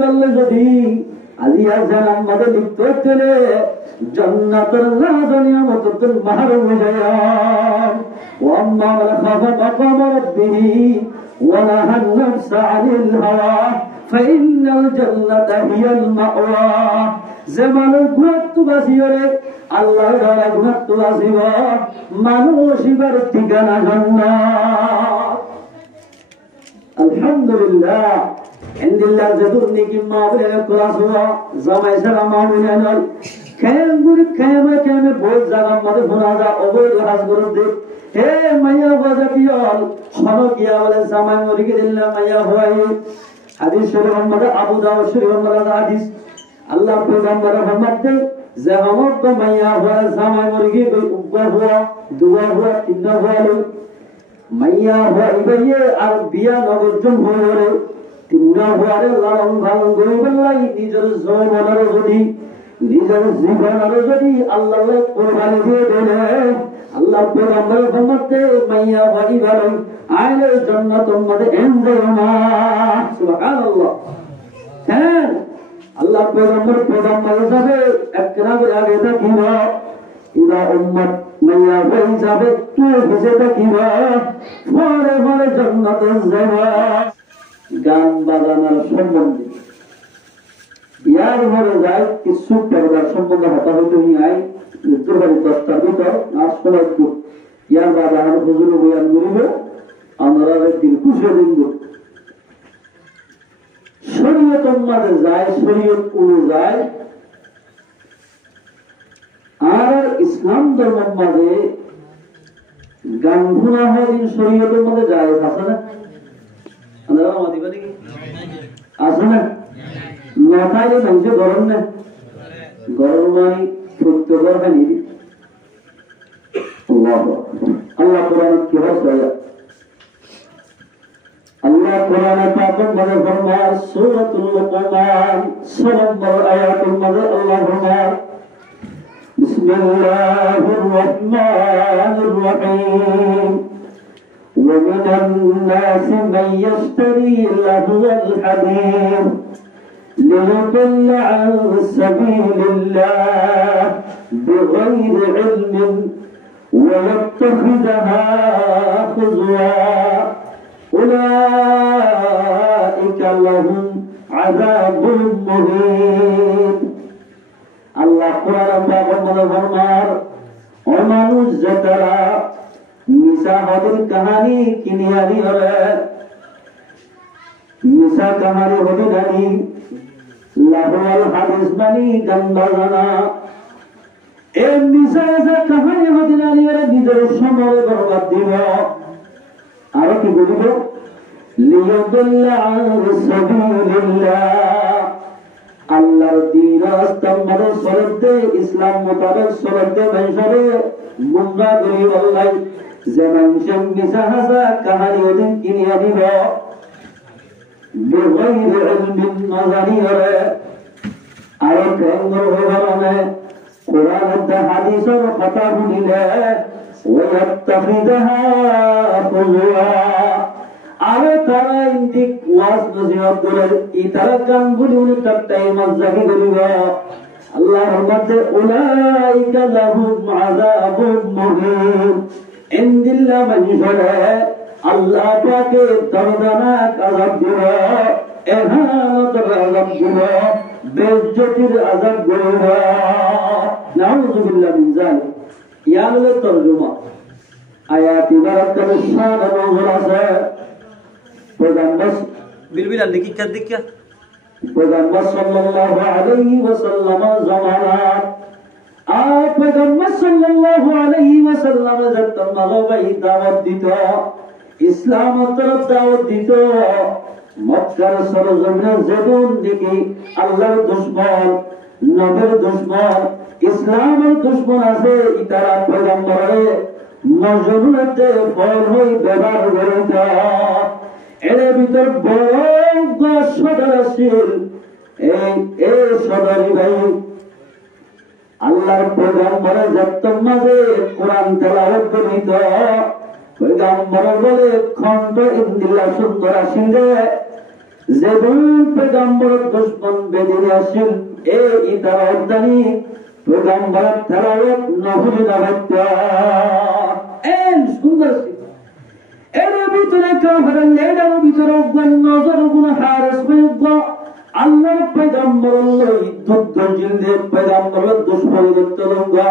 বললে যদি আলিয়া জানাম মাদে লিপ্ত করে জান্নাতুল লাজানিয়া মততুল মাহরুম জায়ান ওয়া আম্মা মান খাফা মাকাম রাব্বিহি ওয়া নাহা আন-নাফসা আনিল হাওয়া ফাইন্নাল জান্নাতা হিয়াল মাওয়া। যেমানের গুণাত্ম বাসিরে আল্লাহর দ্বারা গুণাত্ম বাসিব মানুষ ইবার ঠিকানা জান্নাত। আলহামদুলিল্লাহ আলহামদুলিল্লাহ যদুরনি কি মাওলা ক্লাসওয়া জামাই সারা মাওলা নল খেমগুর খেমে খেমে বহুত জায়গা মধ্যে শোনা যা অবৈধ হাজ করে দে হে মাইয়া বাজা পিয়ল হন গিয়া বলে জামাই মরি গেল মাইয়া হয়। হাদিস শরীফ মধ্যে আবু দাউদ শরীফ মধ্যে হাদিস আল্লাহ পয়গম্বর ফরমাতে যে আমার তো মাইয়া হয় জামাই মরি গেল উপবা हुआ দুয়া हुआ তিন हुआ মাইয়া হয় ভাইয়ে আর বিয়া নবজন হয়ে তিনটা হওয়ারে লালন পালন করে বললাই নিজের যৌবনের যদি নিজের জীবনের যদি আল্লাহ কোরবানি দিয়ে দিলে আল্লাহ পয়গম্বর ফরমাতে মাইয়া হয় ভালো আইলে জান্নাতুল মধ্যে এনজাইমা সুবহানাল্লাহ। হ্যাঁ আল্লাহ পয়গম্বর হিসাবে একরাবে আগে থাকিব ইলা উম্মত মাইয়া হয় হিসাবে তুই হিসেবে থাকিব পরে পরে জান্নাতে যাবা। গান বাজানোর সম্বন্ধে ইয়ার ঘরে যায় কিছু পর্দার সম্বন্ধে হতাহত আই দুর্গারি 10টার ভিতর আর সময় ইয়ার বাজানোর হুজুর বয়ান করিব আমরা দিন খুশি দিন শরীয়ত মাঝে যায় শরীয়ত অনুযায়ী আর ইসলাম ধর্মের মাঝে গান শোনা হয় দিন শরীয়তের মধ্যে যায় আছে না আছে না নটাইলে মানুষের গরম না গরম মানে সত্য গরম নিবি আল্লাহ কোরআন কি হয় আল্লাহ কোরআনে পাকের মধ্যে ফরমায় সূরাতুল লুকমান 7 নম্বর আয়াতের মধ্যে আল্লাহ ফরমায় বিসমিল্লাহির রহমানির রহিম ومن الناس من يشتري لهو الحديث ليضل عن سبيل الله بغير علم ويتخذها هزوا أولئك لهم عذاب مهين। الله قرآن পাকের মধ্যে ফরমায় ও মানুষ যারা মিশা হদির কাহানি কিনিয়ানি হলে মিশা কাহানি হদি নানি লাহওয়াল হাদিস মানি গান বাজানা এই মিশা এসা কাহানি হদি নানি হলে নিজের সময় বরবাদ দিব আর কি বলিব লিয়াদুল্লা আন সাবিলিল্লাহ আল্লাহর দ্বীন রাস্তার মধ্যে চলতে ইসলাম মোতাবেক চলতে মানুষরে গুমরাহ করি বললাই যে মানুষের মিশা হাসা কাহানি ওদিন কিনিয়া দিব বেগৈর ইলমিন নাজানি হলে আর কেন্দ্র হবানে কোরআন হাদিসের কথা শুনিলে ওয়াত্তাখিদাহা হুজুয়া আর তারা ইন্দিক ওয়াজ নসিহত করে ইতারা গান বলি উনি টাইম মজাকি করিব আল্লাহর রহমতে উলাইকা লাহুম আযাবুম মুহিন ইনদিল্লাহ মানুষরে আল্লাহ পাকে দর্দনাক আযাব দিব এহানতের আযাব দিব বেজ্জতির আযাব দিব নাউযুবিল্লাহ মিন যালিক। ইয়ালে তরজমা আয়াত ইবারাতের শান নজর আছে পয়গম্বর বিলবিল লিখি কাদ দিকা পয়গম্বর সাল্লাল্লাহু আলাইহি ওয়াসাল্লাম জামানাত আর পয়গম্বর সাল্লাল্লাহু আলাইহি ওয়াসাল্লাম যখন নবী দাওয়াত দিত ইসলামের তরফ দাওয়াত দিত মক্কার সরজমিনে যেদিন দেখি আল্লাহর দুশমন নবীর দুশমন ইসলামের দুশমন আছে ইতারা পয়গম্বরে মজনুতে ফল হই ব্যবহার করিত এর ভিতর বড় সদরশীল এই সদরি ভাই আল্লাহর পয়গম্বরে যত্তম মাঝে কোরআন তেলাওয়াত করিত পয়গম্বর বলে খন্ড ইন্দিল্লাহ সুন্দর আসিলে যেমন পয়গম্বর দুশ্মন বেদিনে আসেন এই তারা অর্দানি পয়গম্বর তেলাওয়াত নহলি নাবাত্তা এন সুন্দর এর ভিতরে কাফের লেডার ভিতরে অজ্ঞান নজর গুণ হারেস হয়ে আল্লাহর পয়গম্বর আল্লাহ ইদ্দুত জিলদে পয়গম্বর দুশ্মন দত্তলঙ্গা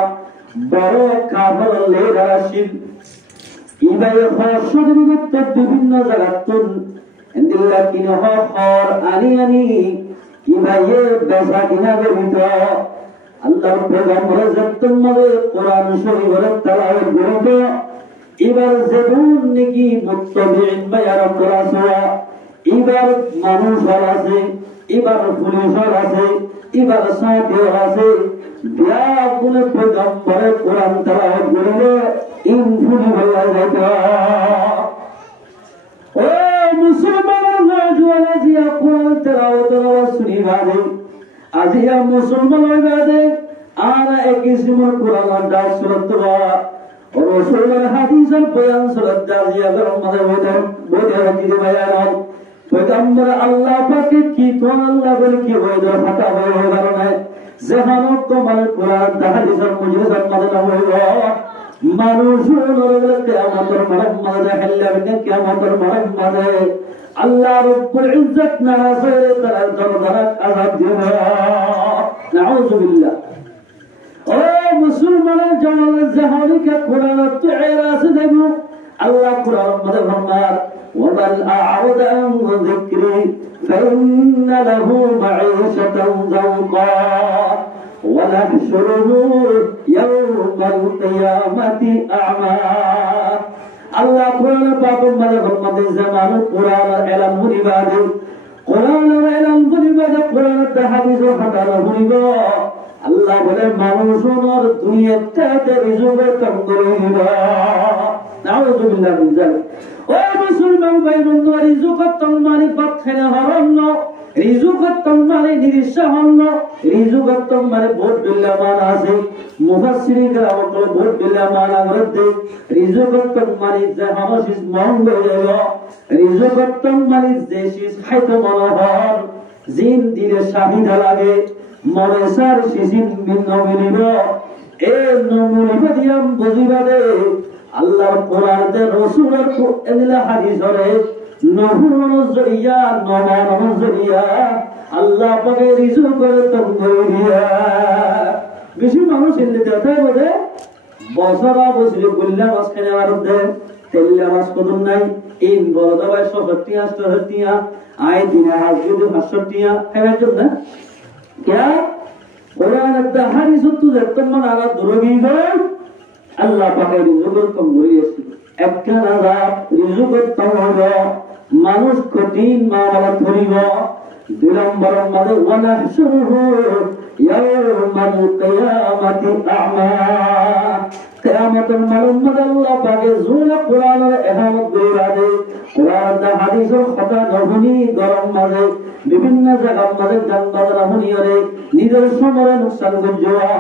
বড় কাফের লেডার আসেন ইবাই হসুদের ভিতরে বিভিন্ন জায়গাতুন এন্দিল্লা কিন হর আনি ইবাইয়ে বেসা কিনাবে ভিতর আল্লাহর পয়গম্বর যত্তন মধ্যে কোরআন শরীফের তেলাওয়াত করবে এবার যেমন নাকি মুত্তাবিঈন বায়ার করা এবার মানুষ আছে এবার পুলিশ আছে এবার সাথে আছে ব্যাগুনে পয়গম্বরের কোরআন তেলাওয়াত করবে ইনফুলি হয়ে যাইতে ও মুসলমান নওজোয়ান জিয়া কোরআন তেলাওয়াত শুনিবাদে আজিয়া মুসলমান হইবাদে আর এক কিসমর কোরআন দাস সুরতবা রাসূলের হাদিসের বয়ান সুরত দাজিয়া গরমাদের বইতে হাদিসে বয়ান পয়গম্বর আল্লাহ পাকে কি কোন আল্লাহ বলে কি হইলো ফাটা হয়ে গেল না জাহানত কমাল কোরআন হাদিসের মুজিজাত মাদনা হইলো মানুষ নরবলে কিয়ামতের মুহাম্মদ হাল্লাবে কিয়ামতের মুহাম্মদ আল্লাহ রব্বুল ইজ্জত নারাজে তারা দরদারাত আযাব দিবে নাউযু বিল্লাহ ও মুসলমানের জামাল জাহারিকে কোরআন তুইরাস দেবো আল্লাহ কোরআন মধ্যে ফরমান ওয়াল আ'উদ আন যিকরি ফাইন্না লাহু মাঈশাতান যাওকা ওয়া নাহশুরুহু ইয়াওমাল কিয়ামাতি আ'মা আল্লাহ কোরআন পাকের মধ্যে ফরমান জামাল কোরআন ইলম মুনিবাদে কোরআন ইলম মুনিবাদে কোরআন হাদিস ও হাদারা মুনিবা আল্লাহ বলে মানুষের দুনিয়াতে রিজুকে কম করে দিবা নাউযু বিল্লাহি মিন যালিক ও মুসলমান ভাই বন্ধু রিজুকে তোমারি বাত খানা হারাম না রিজুকে তোমারি নিরীক্ষণ না রিজুকে তোমারি বহুত বিল্লামান আছে মুফাসসিরিন کرام বলে বহুত বিল্লামান আছে রিজুকে তোমারি যে হামসিস মঙ্গ হলো রিজুকে তোমারি যে শিস খাইতে মনোহর জিন দিলে শাহিদা লাগে মনে সার শিশিন ভিন্ন মিলিব এ নমুলিবে দিয়াম বুঝিবাদে আল্লাহর কোরআনে রাসূলের এদিলা হাদিসরে নহুর জরিয়া নমান জরিয়া আল্লাহ পাকে রিজু করে তম করে দিয়া বেশি মানুষ এলে দেখায় বলে বছরা বছরে বললা মাছ খানে আরদে তেল্লা মাছ কদম নাই ইন বড় দাবাই 70 আয় দিনে হাজুদে 500 খাবার জন্য क्या कुरान हादिस तो जत्तम आला दुरगीब अल्लाह पाके रिजुक कम করিয়েছে একটা আযাব রিজুক কম হবে মানুষ কঠিন মামলা ধরিব দুই নম্বর মানে ওয়ানাহশুরুহু ইয়াউমাল কিয়ামাতি আ'মা কিয়ামতের মালুম আল্লাহ পাকে জুলা কোরআনের ইহামত কইরাদে কোরআন হাদিসের কথা নহুনি গরম মাঝে বিভিন্ন জায়গার মাঝে জানবাজার হুনিয়রে নিজের সমরে নুকসান করজোয়া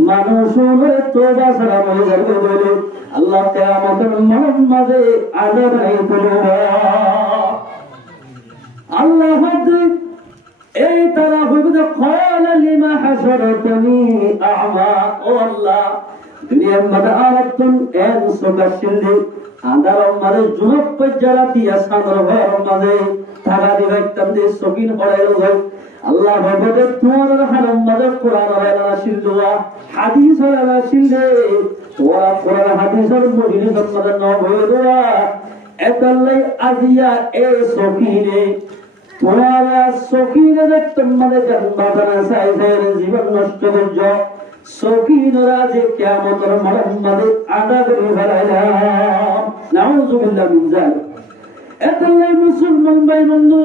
মানুষের তওবা সালাম হয়ে যাবে বলে আল্লাহ কিয়ামতের মাঝে আযাব নাই করবে আল্লাহ হাদিস এই তারা হইবে ক্বালা লিমা হাশারাতানি আ'মা ও আল্লাহ দুনিয়ার মধ্যে আরাতুন এন সুকাশিলে আন্দার মাঝে জুনুব পজ্জারা দিয়া সাদর ঘর মাঝে থাকা দিবাইতাম দে সকিন হড়াইল ভাই আল্লাহ ভগতে তোমার হারাম মাঝে কোরআন হড়াইলা শিলদোয়া হাদিস হড়াইলা শিলদে ওরা কোরআন হাদিসের মহিনী সম্মাদের ন হয়ে দেওয়া এতাল্লাই আজিয়া এ সকিনে তোমারা সকিনে দেখতাম মাঝে জন্মাদানা সাইজের জীবন নষ্ট করছ সকিনরা যে কিয়ামতের মাঝে আদা করে ফেলাইলাম নাউযু বিল্লাহি মিন যালিক এতাল্লাই মুসলমান ভাই বন্ধু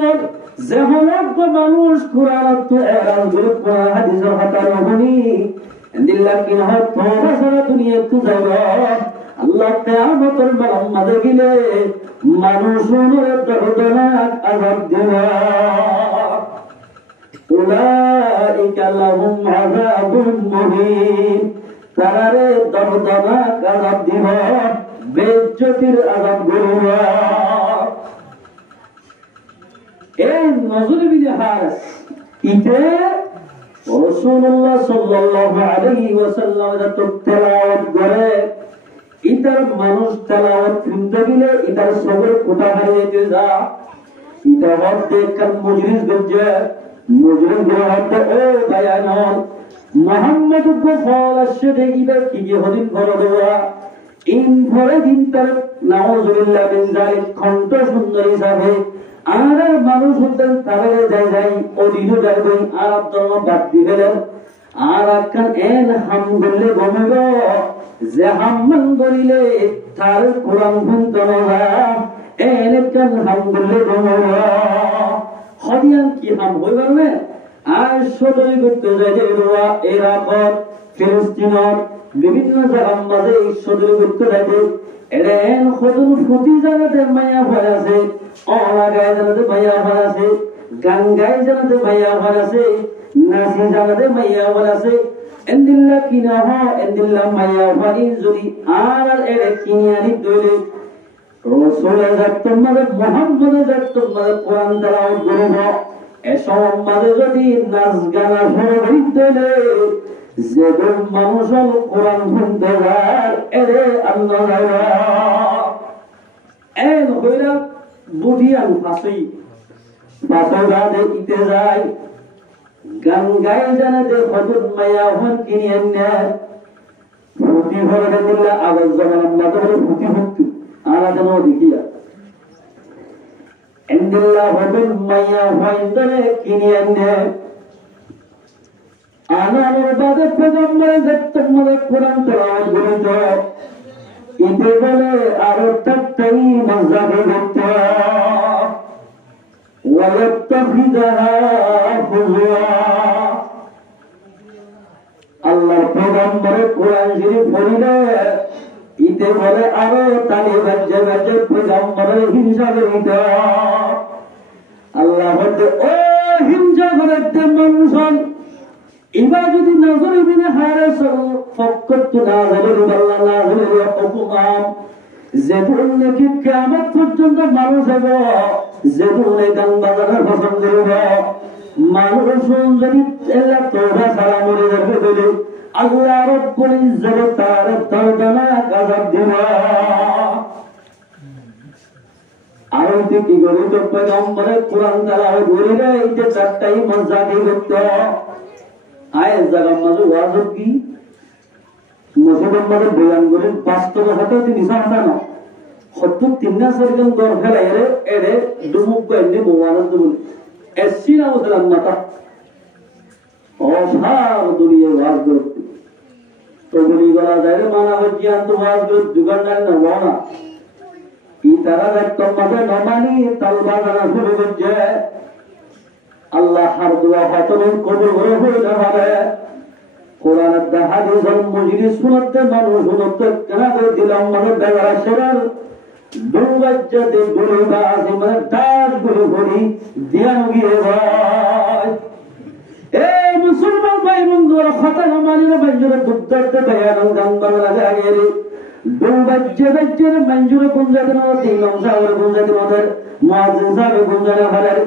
যে হলক মানুষ কোরআন তো এরাল করে কোরআন হাদিসের হাতা নহনি দিল্লাহ কি হয় তোরা সারা দুনিয়া তো যাবে আল্লাহ কিয়ামতের মাঝে গেলে মানুষের দরদনাক আযাব দিবে উলাইকা লাহুম আযাবুন মুহিন তারারে দরদনাক আযাব দিবে বেজ্জতির আযাব দিবে এই নজর বিনে হাস ইতে রাসূলুল্লাহ সাল্লাল্লাহু আলাইহি ওয়াসাল্লাম যত তেলাওয়াত করে ইতার মানুষ তেলাওয়াত শুনতে গেলে ইতার সবর কোটা হারিয়ে যা ইতা হতে কাল মজলিস গজ্জে মজলিস হতে ও বায়ান মুহাম্মদ গোফল আসছে ইবা কি হদিন ঘর দেওয়া ইন ঘরে দিন তার নাউজুবিল্লাহ বিন জালিক কণ্ঠ সুন্দর হিসাবে আর মানুষ হতেন তারা যাই অদিনও যাইবে আর ধর্ম বাদ দিবেন আর আকান এন হাম করলে গমব যে হাম্মান করিলে তার কোরআন শুনতে না এন কান হাম করলে গমব হদিয়ান কি হাম হইব না আর সদয় করতে যায় যে ইরাকত ফিলিস্তিনত বিভিন্ন জায়গার মাঝে এই সদয় করতে যায় এরেন খদুন ফুটি জায়গাতে মায়া ভয় আছে অলাগায় জানাতে মায়া ভয় আছে গঙ্গায় জানাতে মায়া ভয় আছে নাসি জানাতে মায়া ভয় আছে এন্দিল্লা কিনা হ এন্দিল্লা মায়া ভয় যদি আর এরে কিনিয়ানি দইলে রাসূলের জাতম মাঝে মুহাম্মদের জাতম মাঝে কোরআন তেলাওয়াত করব এসব মাঝে যদি নাচ গানা শুরু হইতেলে যে মানুষ কোরআন শুনতে যায় এরে আল্লাহ এন হইরা বুঝিয়ান ফাঁসি ফাঁসা ইতে যায় গান গায়ে জানে যে হজুর মায়া হন কিনিয়ে নেয় ফুটি ভরে দিল্লা আবার জমান মাথা বলে ফুটি ফুটি আলাদা দেখিয়া এন্দিল্লা হজুর মায়া হন ধরে কিনিয়ে নেয় আনানোর বাদে পেগম্বরে দেখতেন মনে কোরআন তেলাওয়াত করিত ইতে বলে আরো তাই মজাবে করত ওয়ায়াত্তাখিদাহা হুজুয়া আল্লাহর পেগম্বরে কোরআন শরীফ পড়িলে ইতে বলে আরো তালি বাজে বাজে পেগম্বরের হিংসা করিত আল্লাহ বলতে ও হিংসা করতে মানুষ এবার যদি নজর ইবিনে হারিস ফকত নাযিল আল্লাহ নাযিল হুকুম যেদিন নাকি কিয়ামত পর্যন্ত মানুষ হবে যেদিন গান বাজানোর পছন্দ হবে মানুষ যদি আল্লাহ তোবা সালাম করে রাখবে বলে আল্লাহ রব্বুল ইজ্জত তার তওবা গজব দিবা আর কি করে তো পয়গম্বরের কোরআন তেলাওয়াত করিলে এই যে চারটাই মজা দিয়ে করতে আয় জায়গার মাঝে ওয়াজব কি মুসলমান মাঝে বয়ান করেন বাস্তব হাতে তিনি সামনা না হয়তো তিনটা সার্কেল দর ফেলে এরে দুমুখ এনে মোবারক দেবো এসি না মুসলমান মাতা অসার দুনিয়া ওয়াজ করতে তো বলি বলা যায় মানা হচ্ছে আন্ত ওয়াজ করে দোকানদার না বানা কি তারা একদম মাঝে নমানি তালবা জানা শুরু করছে আল্লাহ হার দোয়া হতন কবুল হয়ে যাবে কোরআনের হাদিসের মজলিস শুনতে মানুষ শুনতে কেন করে দিলাম মানে বেগারা সেরার দুর্গাজ্জাতে গুলিবা আছে মানে দাস গুলি করি দিয়ান গিয়ে ভাই এই মুসলমান ভাই বন্ধুরা খতন মানির মঞ্জুরে দুর্দাতে বয়ান গান বাংলা লাগে দুর্গাজ্জাতে মঞ্জুরে গুঞ্জাতে না তিন সাগর গুঞ্জাতে মধ্যে মুয়াজ্জিন সাহেব গুঞ্জাতে হারার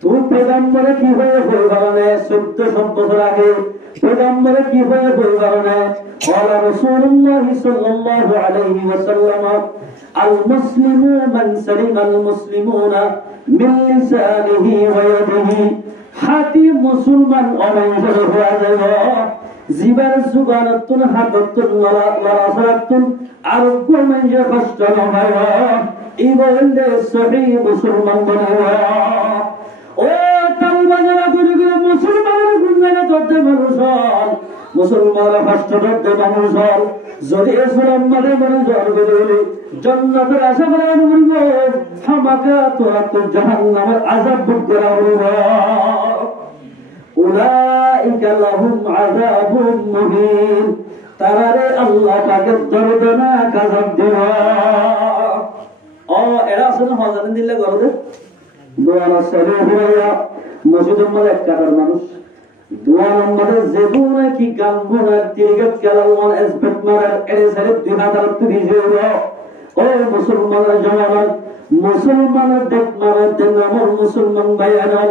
তুই পেগম্বরে কি হয়ে পরিবারনে 1400 বছর আগে পেগম্বরে কি হয়ে পরিবারনে قال رسول الله صلى الله عليه وسلم المسلم من سلم المسلمون من لسانه ويده হাতি মুসলমান অমানসর হয়ে যাবে জীবন সুগানতুন হাততুন ওয়ারাসাতুন আরোগ্য মানুষের কষ্ট নয় এই বললে সহি মুসলমান বনে ও তালবাজারা করে করে মুসলমানের গুণগানে করতে মানুষ মুসলমানের কষ্ট করতে মানুষ যদি ইসলাম মানে মানুষ জড়বে জান্নাতের আশা করে বলব আমাকে তোরা তো জাহান্নামের আযাব ভোগ করা হবে উলাইকা লাহুম আযাবুন মুহিন তারারে আল্লাহ তাকে দর্দনাক আযাব দেবে ও এরা আসলে হযরত দিল্লা করে দোয়া সারে হইয়া মসজিদের মধ্যে এক কাটার মানুষ দোয়া নম্বরে যেগুলো কি গান গুনার তিরগত কালাম এসবেট মারার এর সারে 2023 ও মুসলমানের জওয়ান মুসলমানের দেখমানের আমার মুসলমান ভাইয়েরা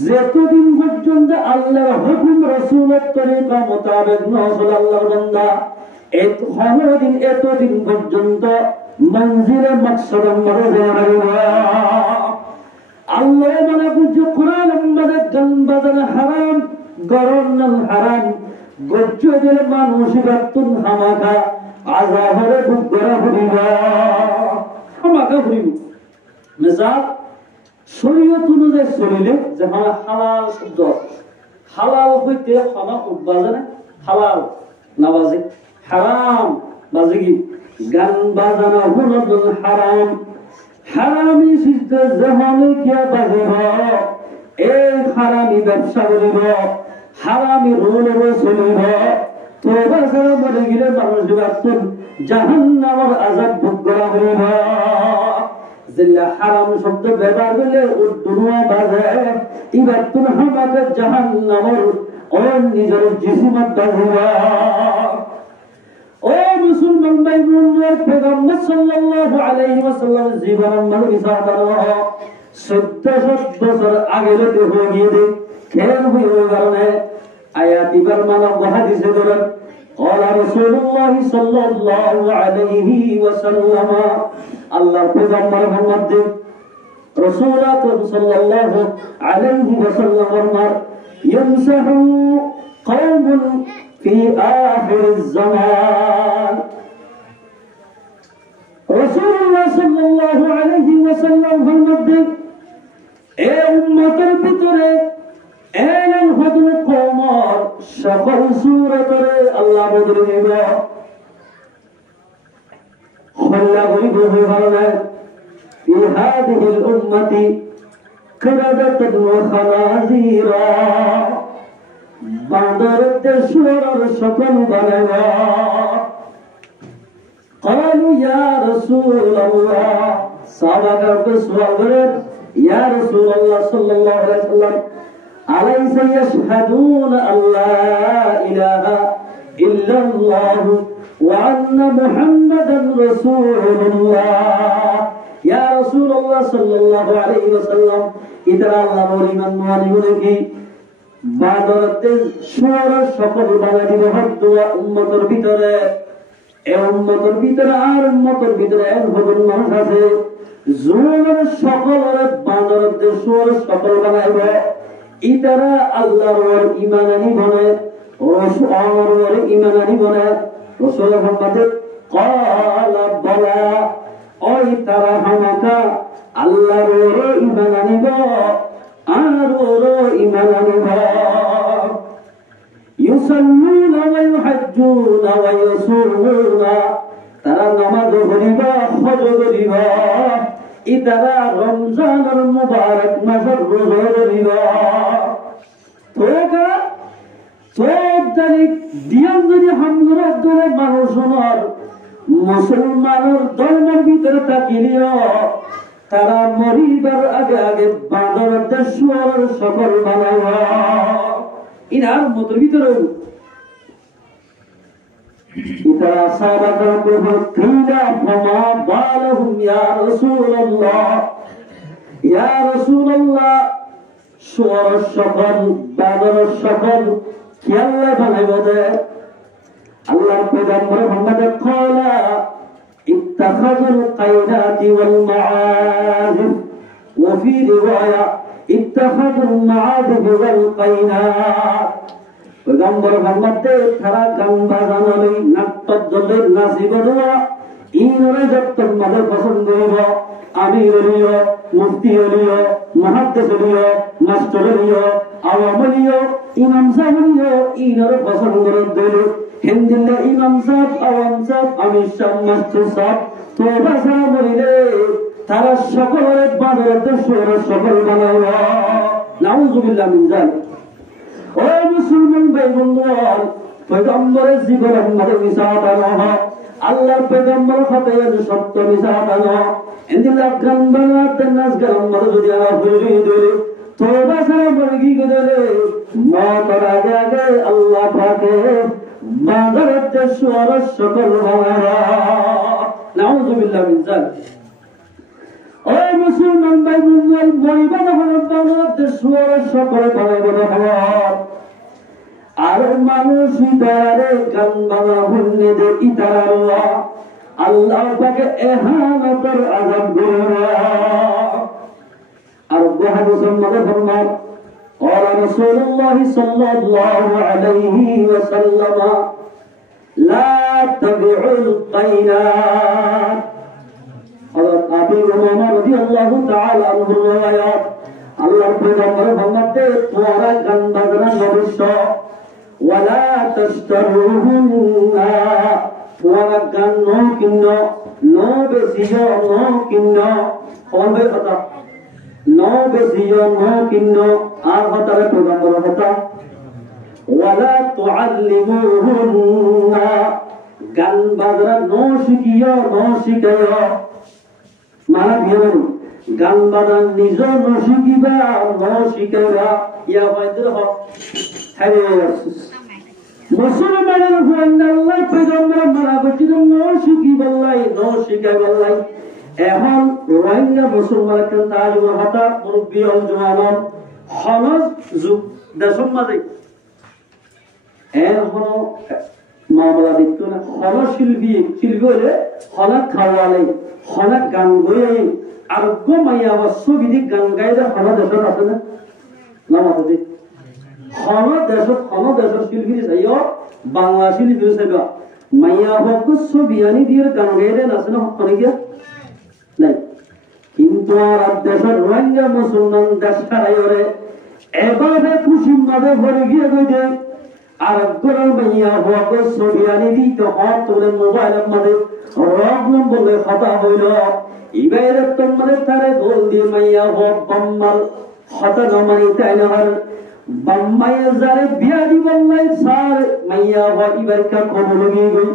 যতদিন পর্যন্ত আল্লাহর হুকুম রাসূলের তরিকা মোতাবেক নজর আল্লাহর বান্দা এতদিন পর্যন্ত মঞ্জিলে মাকসাদ আল্লাহ মানে বুঝে কোরআন আমাদের গান বাজানো হারাম গরম হারাম গজ্জ দিলে মানুষ গাতুন হামাকা আযাহরে বুক করা হইবা হামাকা হইব মেজাব শরীয়ত অনুযায়ী চলিলে যেমন হালাল শব্দ হালাল হইতে ক্ষমা বাজে না হালাল না বাজে হারাম বাজে কি গান বাজানো হুনদুল হারাম হারামি সিদ্ধ জাহানে কিয়া বাজিব এই হারামি ব্যবসা করিব হারামি রোলের চলিব তোবা ছাড়া মরে গেলে মানুষ জাহান্নামের আযাব ভোগ করা হইব জিল্লা হারাম শব্দ ব্যবহার করলে দুনিয়া বাজে এবার তুমি আমাকে জাহান্নামের ওর নিজের জিসিমত বাজিব ও মুসলমান ভাই বোনের পয়গম্বর সাল্লাল্লাহু আলাইহি ওয়াসাল্লাম জীবনের মানবিকতা 1400 বছর আগে লতে হয়ে গিয়ে খেয়াল হয়ে কারণে আয়াত ইবার মানব হাদিসে ধরে قال رسول الله صلى الله عليه وسلم الله পয়গম্বর মুহাম্মদ রাসূলুল্লাহ সাল্লাল্লাহু আলাইহি ওয়াসাল্লাম ফরমান يمسح قوم في آخر الزمان رسول الله صلى الله عليه وسلم فرمودন এ উম্মতের ভিতরে এলেন হযরত কওমর সকল সূরাতে আল্লাহ বদলে দিবে খোলা হইব হইবে في هذه الأمة قردة وخنازيرا বান্দরদের সুরের সকল বানাইবা قالوا يا رسول الله সাহাবাগণ সওয়াল করেন ইয়া রাসূলুল্লাহ সাল্লাল্লাহু আলাইহি ওয়াসাল্লাম আলাইসা ইয়াশহাদুন আল্লা ইলাহা ইল্লাল্লাহ ওয়া আন্না মুহাম্মাদান রাসূলুল্লাহ ইয়া রাসূলুল্লাহ সাল্লাল্লাহু আলাইহি ওয়াসাল্লাম ইতারা আল্লাহর ঈমান মানিবে কি বাদরতে সুরের সকল বানাইব হদ্দুয়া উম্মতের ভিতরে এ উম্মতের ভিতরে আর উম্মতের ভিতরে এক হদুর মানুষ আছে জুলের সকলের বাদরতে সুরের সকল বানাইব ইতারা আল্লাহর ঈমান আনিব না রাসূলের ঈমান আনিব না রাসূল মুহাম্মদ ক্বালা বালা ওই তারা হামাকা আল্লাহর ঈমান আনিব আর ওর ঈমান আনিব يصلون ويحجون ويصومون তারা নামাজ পড়িব হজ করিব ইতারা রমজানের মুবারক মাসের রোজা করিব তোকা সব তারিখ দিয়ান যদি হামরা ধরে মানুষের মুসলমানের ধর্মের ভিতরে তাকিলিও তারা মরিবার আগে আগে বাঁদরের দেশের সকল বানাইব ইনার মতের ভিতরে ইতারা সাহাবাগণ বলছিলা ফামা বালহুম ইয়া রাসূলুল্লাহ সুর সকল বাদর সকল কি আল্লাহ বানাইব দে আল্লাহর পয়গম্বর মুহাম্মদ কওলা ইত্তাখাযুল কায়নাতি ওয়াল মাআদিব ওয়া ফি রিওয়ায়া ইত্তাখাযুল মাআদিব ওয়াল কায়নাত পয়গম্বর মুহাম্মদ তারা গান বাজানো লই নাট্য দলে নাচিব দোয়া ইনরে যত মদে পছন্দ হইব আমির হইও মুফতি হইও মুহাদ্দিস হইও মাস্টার হইও আওয়াম হইও ইমাম সাহেব হইও ইনরে পছন্দ দলে হিন্দিল্লা ইমাম সাহেব আওয়াম সাহেব আমির সাহেব মাস্টার সাহেব তো ভাষা বলিলে তারা সকলের বাদরত সুর সকল বানাইবা নাউযুবিল্লাহ মিন যালিক ও মুসলমান ভাই বন্ধুগণ পয়গম্বরের জীবনের মধ্যে মিশাতা না আল্লাহর পয়গম্বর হতে সত্য মিশাতা না ইন্দিলা গান বানাতে নাচ গান মধ্যে যদি আলা হইলি দিলে তোবা সারা বর্গি গদলে মওতের আগে আগে আল্লাহ পাকে বাদরত সুর সকল বানাইবা নাউযুবিল্লাহ মিন যালিক ও ও মুসলমান ভাই বন্ধুরা, মরিবা যখন বাংলাদেশ সকলে বানাইবে খবর। আর মানুষ ইতারে গান বাংলা ভুললে দে ইতারা আল্লাহ তাকে এহানতর আযাব করবে। আর বহু মুসলমানের ফরমান قال رسول الله صلى الله عليه وسلم لا تبعوا القينات। حضرت ابي امامه رضي الله تعالى عنه روايات আল্লাহর পয়গম্বর ফরমাতে তোমরা গান বাজনা নবিষ্য ওয়ালা তাশতারুহুন্না, তোমরা গান ন কিন্ন ন বেশিও ন কিন্ন হবে কথা ন বেশিও ন কিন্ন আর হতারে পয়গম্বর হতা ওয়ালা তুআল্লিমুহুন্না, গান বাজনা ন শিখিও ন শিখাইও। মানে বিয়ে গান বাজান নিজ নশিকিবা নশিকাইবা ইয়া হয়তো হক হারে মুসলমানের ফুয়ান্না আল্লাহ পয়গম্বর মারা বচির নশিকি বললাই নশিকাই বললাই। এখন রোহিঙ্গা মুসলমান কেন তাজ হতা মুরব্বি অল জওয়ান হনজ যুগ দেশম মাঝে এখন মামলা দেখতো না। হন শিল্পী শিল্পী হলে হনা খাওয়ালে হনা গান গয়ে আরোগ্য মাইয়া অশ্ববিধি গান গাইলে হন দেশত আছে না নাম আছে হন দেশত শিল্পী চাইও বাংলা শিল্পী চাইব মাইয়া হক ছবিয়ানি দিয়ে গান গাইলে আছে না অনেকে নাই। কিন্তু আর দেশের রোহিঙ্গা মুসলমান দেশ হারাইরে এভাবে খুশি মাঝে ভরে গিয়ে গইতে আর গরম মাইয়া হক ছবিয়ানি দিতে হক তোলে মোবাইলের মাঝে রকম বলে কথা হইল ইবাইরে তোমাদের তারে গোল দিয়ে মাইয়া হক বাম্মার হতা নমানি তাই নহর বাম্মায়ে যারে বিয়া দি বললাই সার মাইয়া হক ইবারকা কোন লগি গই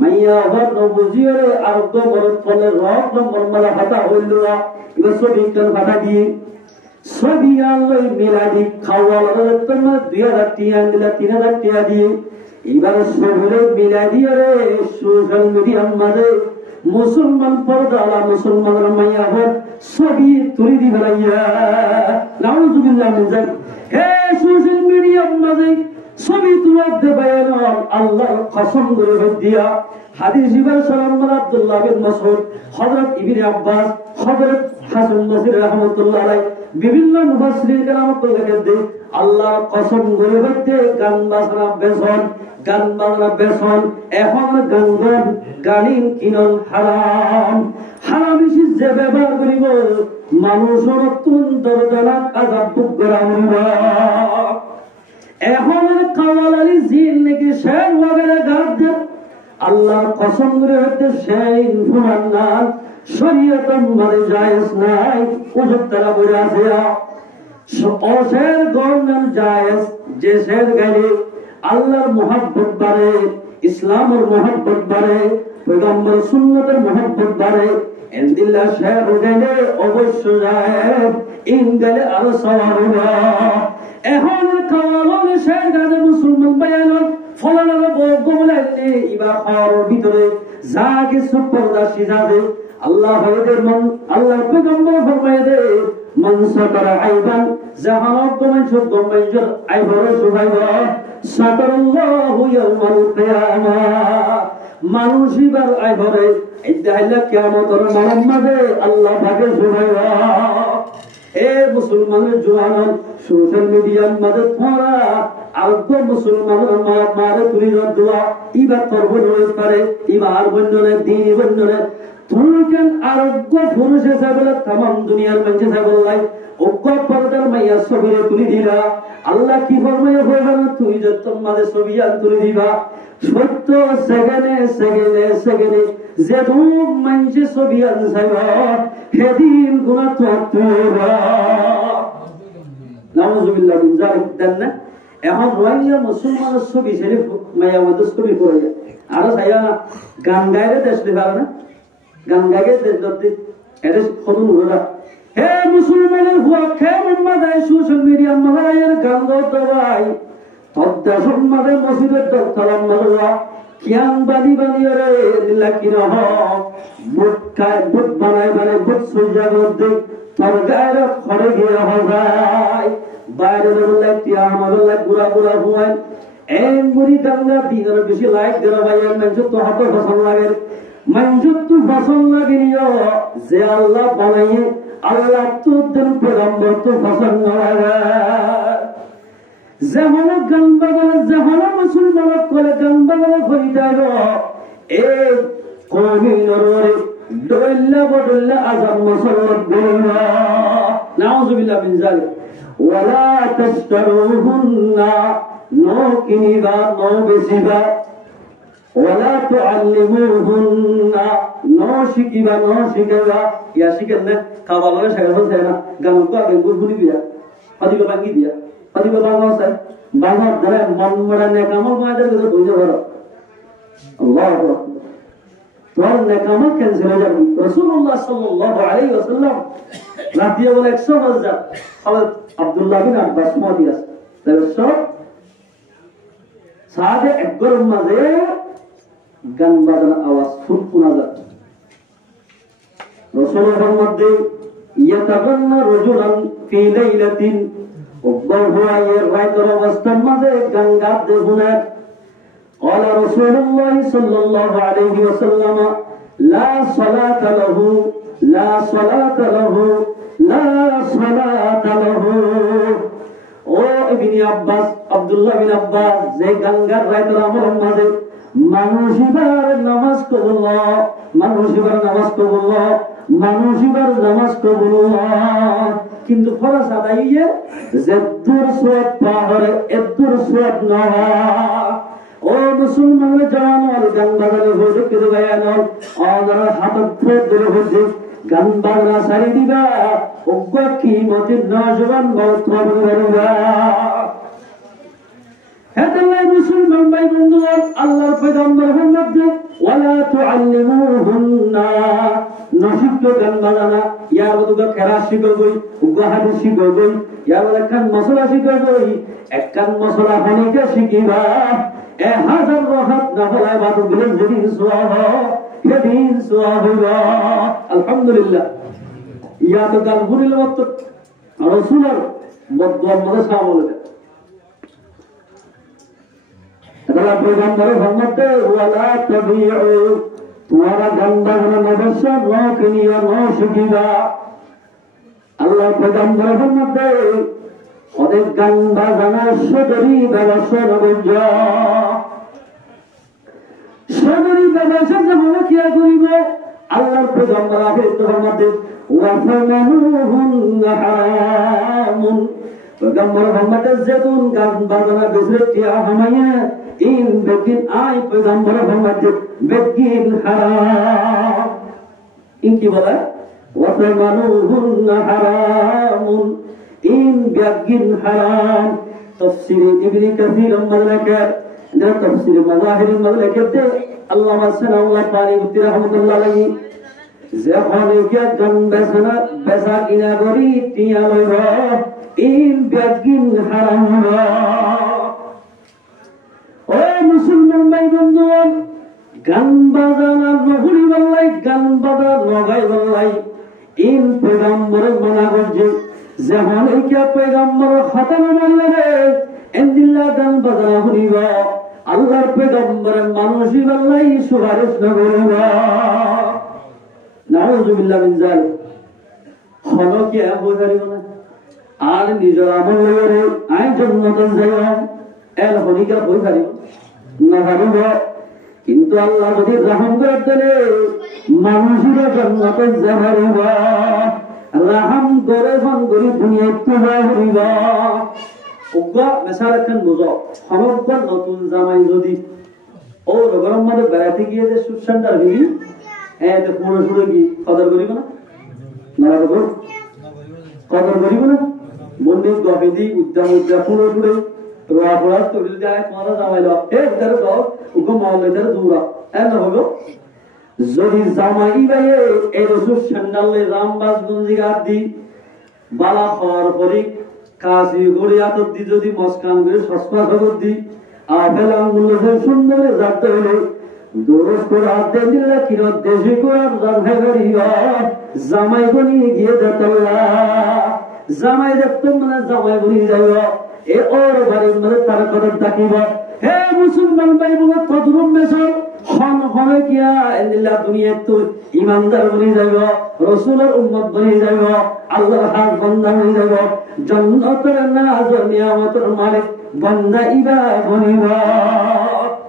মাইয়া হক নবুজিরে আর তো বড় ফলে রকম বলমালা হতা হইল ইবা ছবি কেন কথা দিয়ে ছবি আনলে মিলাদি খাওয়াল তোমার 2000 টাকা দিলা 3000 টাকা দিয়ে এবার ছবিরে মিলাদি রে সোশ্যাল মিডিয়ার মাঝে মুসলমান পর্দালা মুসলমানরা মাইয়া হক ছবি তুলি দি ফেলাইয়া নাউজুবিল্লাহ মিন যালিক। হে সোশ্যাল মিডিয়ার মাঝে ছবি তুলতে বায়ান আল্লাহর কসম করে দিয়া হাদিস ইবনে সালাম আব্দুল্লাহ বিন মাসউদ হযরত ইবনে আব্বাস হযরত হাসান বসরি রাহমাতুল্লাহ আলাইহি বিভিন্ন মুফাসসিরিন কেরাম কইলেন যে আল্লাহর কসম করে হইতে গান বাজনা বেসন গান বাজনা বেসন এখন গানিন কিনন হারাম হারাম ইসি যে ব্যবহার করিব মানুষের অত্যন্তরজনক আযাব ভোগ করা হইবা। এখন কাওয়ালালি জিন নাকি শের ওয়াগেরে গাদ আল্লাহর কসম করে হইতে সেই ফুনান্নার শরীয়তের মাঝে জায়েজ নাই ওজব তারা বলে আছে অশের গর্ণন জায়েজ যে শের গাইলে আল্লাহর মুহাব্বত বাড়ে ইসলামের মুহাব্বত বাড়ে পয়গম্বর সুন্নতের মুহাব্বত বাড়ে এন্দিল্লা শের গাইলে অবশ্য জায়েজ ইন গাইলে আরো সওয়াব হবে। এখন কাওয়ালন শের গাইলে মুসলমান বায়ান ফলানা বলবো বলে ইবা খাওয়ার ভিতরে যা কিছু পর্দা সিজাবে আল্লাহ হইতে মন আল্লাহ পয়গম্বর ফরমায় দে মান সাতারা আইবান জাহানাত গমাইছো গমাইছো আইবরে সুবাইবা সাতারাল্লাহু ইয়াউমাল কিয়ামা মানুষিবার আইবরে ইদাইলা কিয়ামতের মাঝে আল্লাহ পাকে সুবাইবা। এ মুসলমানের জওয়ান সোশ্যাল মিডিয়ার মাঝে তোমরা আরব মুসলমানের মারে তুলি দোয়া ইবা তরব নয় পারে ইবা আর বন্ধনে দিন বন্ধনে তুলকেন আরোগ্য পুরুষ হিসাবে তাম দুনিয়ার মানুষ বললাই অজ্ঞ পর্দার মাইয়া ছবিরে তুলি দিলা আল্লাহ কি ফরমায় হইবেন তুই যে তোমাদের ছবি আর তুলি দিবা সত্য সেকেন্ডে সেকেন্ডে সেকেন্ডে যে ধূপ মানুষ ছবি আর চাইবা সেদিন গুণা তো তুইবা নাউজুবিল্লাহ মিন যালিক দেন না। এখন রোহিঙ্গা মুসলমানের ছবি ছেড়ে মাইয়া মধ্যে ছবি করে যায় আরো চাইবা না গান গাইলে দেশ পারে না গান গাইলে দেশ ধরতে এটা খবর ওরা। হে মুসলমানের হুয়া খে মোহাম্মদ সোশ্যাল মিডিয়া মালায়ের গান গাও ভাই হত্যা সম্মানে মসজিদের দরকার মালুয়া কিয়াম বানি বানি রে লাকি রহ বুট খায় বুট বানায় বানায় বুট সুজা করতে তোর গায়ের খড়ে গিয়ে হয় বাইরে লাগতি আমাদের লাগ গুড়া গুড়া হুয়ায় এই মুড়ি গঙ্গা দিনের বেশি লাইট দেওয়া ভাই মানুষ তো হাতে ফসল লাগে মানুষ তো ফসল লাগিও যে আল্লাহ বানাইয়ে আল্লাহ তো দিন পেগম্বর তো ফসল লাগে যেমন গান বাজানো যেমন মুসলমান করে গান বাজানো হয়ে যাব এই কমিনরে দোল্লা বদল্লা আজান মুসলমান বলনা নাউজুবিল্লাহ মিন যালিক ওয়ালা তাশতারুহুন্না নো কিনিবা নো বেচিবা ওয়ালা তুআল্লিমুহুন্না নো শিকিবা নো শিখাবা ইয়া শিখেন খাওয়ালে শেষ হচ্ছে না গান তো আগে গুরগুলি দিয়া আদিকে ভাঙি দিয়া আদিকে বাবা স্যার বাবা ধরে মন মরা নে কামল মাদের কথা বুঝে বড় আল্লাহু আকবার তোর নে কামল ক্যান্সেল হয়ে যাবে রাসূলুল্লাহ সাল্লাল্লাহু আলাইহি ওয়াসাল্লাম রাতিয়া বলে 100 হাজার হযরত আব্দুল্লাহ বিন আব্বাস মদিয়াস তারপর সাথে একবার মাঝে গান বাজানোর আওয়াজ খুব শোনা যায় রাসূলের মধ্যে ইয়াতাগান্না রাজুলান ফি লাইলাতিন ওয়াহুয়া রাইতর অবস্থার মাঝে গান গাইতে শুনে قال رسول الله صلى الله عليه وسلم لا صلاة له لا صلاة له لا صلاة له ও ইবনে আব্বাস আব্দুল্লাহ বিন আব্বাস যে গঙ্গার রাইতর আমর মাঝে মানুষিবার নামাজ কবুল্লাহ মানুষিবার নামাজ কবুল্লাহ মানুষিবার নামাজ কবুল্লাহ কিন্তু ফরজ আদাইয়ে যে দূর সোয়াব পাওয়ারে এদূর সোয়াব না ও মুসলমান জানো গান বাজারে হয়ে কেটে গায়ানো আর হাত ফের ধরে হচ্ছে গান বাজনা সারি দিবা ওগো কি মতে নজওয়ান মত করবা হেদাল্লাহ মুসলমান ভাই বন্ধু আল্লাহর পয়গম্বর মুহাম্মদ ওয়ালা তুআল্লিমুহুন্না নশিক গান বাজনা ইয়া বদুগা খেরা শিখবই ওগো হাদিস শিখবই ইয়া বলখান মশলা শিখবই একখান মশলা হানিকে শিখিবা এ হাজার রহাত না হলাই বাদু গলে যদি সোয়াব হেদিন সোয়াবুল্লাহ আলহামদুলিল্লাহ ইয়া তো গালপুরিল মত রাসূলের বদওয়া মনে সামলে আল্লাহ পয়গম্বর মুহাম্মদ ওয়ালা তাবিউ তোমারা গান্দা হলো নবশা রকিনি ও নশিবা আল্লাহ পয়গম্বর মুহাম্মদ অনেক গান বাজানা সদরি ব্যবসা নবজ সদরি ব্যবসা যেমন কি করিব আল্লাহর পয়গম্বর আখিরাতের মধ্যে ওয়াফামানুহুন হারামুন পয়গম্বর মুহাম্মদ যেতুন গান বাজানা বিসরতিয়া হামায়া ইন বেকিন আই পয়গম্বর মুহাম্মদ বেকিন হারাম ইন কি বলে ওয়াফামানুহুন হারামুন ইন বেকিন হারাম তাফসীর ইবনে কাসীর মাযলাকাত ده تفسير مظاهر المملكة اللهم سنة পানি মুফতি রাহমাতুল্লাহ আলাইহি যেখানে গিয়া গান বেসনা বেসা কিনা করি টিয়া লইব ইন বেগিন হারাম ও মুসলমান ভাই বন্ধু গান বাজানা নহরি বললাই গান বাজা নগাই বললাই ইন পয়গম্বরের মানা করছে যেখানে গিয়া পয়গম্বরের খাতাম মানলে এন্দিল্লাহ গান বাজানা হইবা আল্লাহর পয়গম্বরের মানুষই বললাই সুপারিশ না করবা নাউজুবিল্লাহ মিন যালিক হলো কি বুঝারিব না আর নিজের আমল লইরে আই জান্নাতে যাইম এর হনিকা কই পারিব না পারিব কিন্তু আল্লাহ যদি রহম করে দেলে মানুষের জান্নাতে যাইব রহম করে ফোন করি দুনিয়াতে যাইব ওগা মেসারাকান বুঝো হনকবার নতুন জামাই যদি ও রগরম মধ্যে বেড়াতে গিয়ে যে সুশান্তার হই এতে পুরো সুরে কি কদর করিব না না বাবু কদর করিব না বন্ধু গবেদি উদ্যাম উদ্যাম পুরো সুরে রোয়া পড়া তৈরি যায় তোমার জামাই লো এ উদার দাও ওগো মাওলে দার দূরা এ না হলো যদি জামাই ভাইয়ে এই সুশান্তালে রামবাস গঞ্জি গাদি বালা হওয়ার পরে কাশি করে আতর দি যদি মস্কান করে সস্তা খবর দি আপেল আঙ্গুল সুন্দরে যাতে হলে দোষ করে হাতে দিলে কিরো দেশি করে জামাই বনিয়ে গিয়ে যেতলা জামাই দেখতো মানে জামাই বনিয়ে যাইব এ ওর বাড়ি মানে তার কথা ডাকিব হে মুসলমান ভাই বলে তদরুম বেসর হন হবে কিয়া এন্দিল্লা দুনিয়া তো ইমানদার বনি যাইব রাসূলের উম্মত বনি যাইব আল্লাহর হাত বান্দা হয়ে যাইব জান্নাতের নাজ নিয়ামতের মালিক বান্দা ইবা বনিব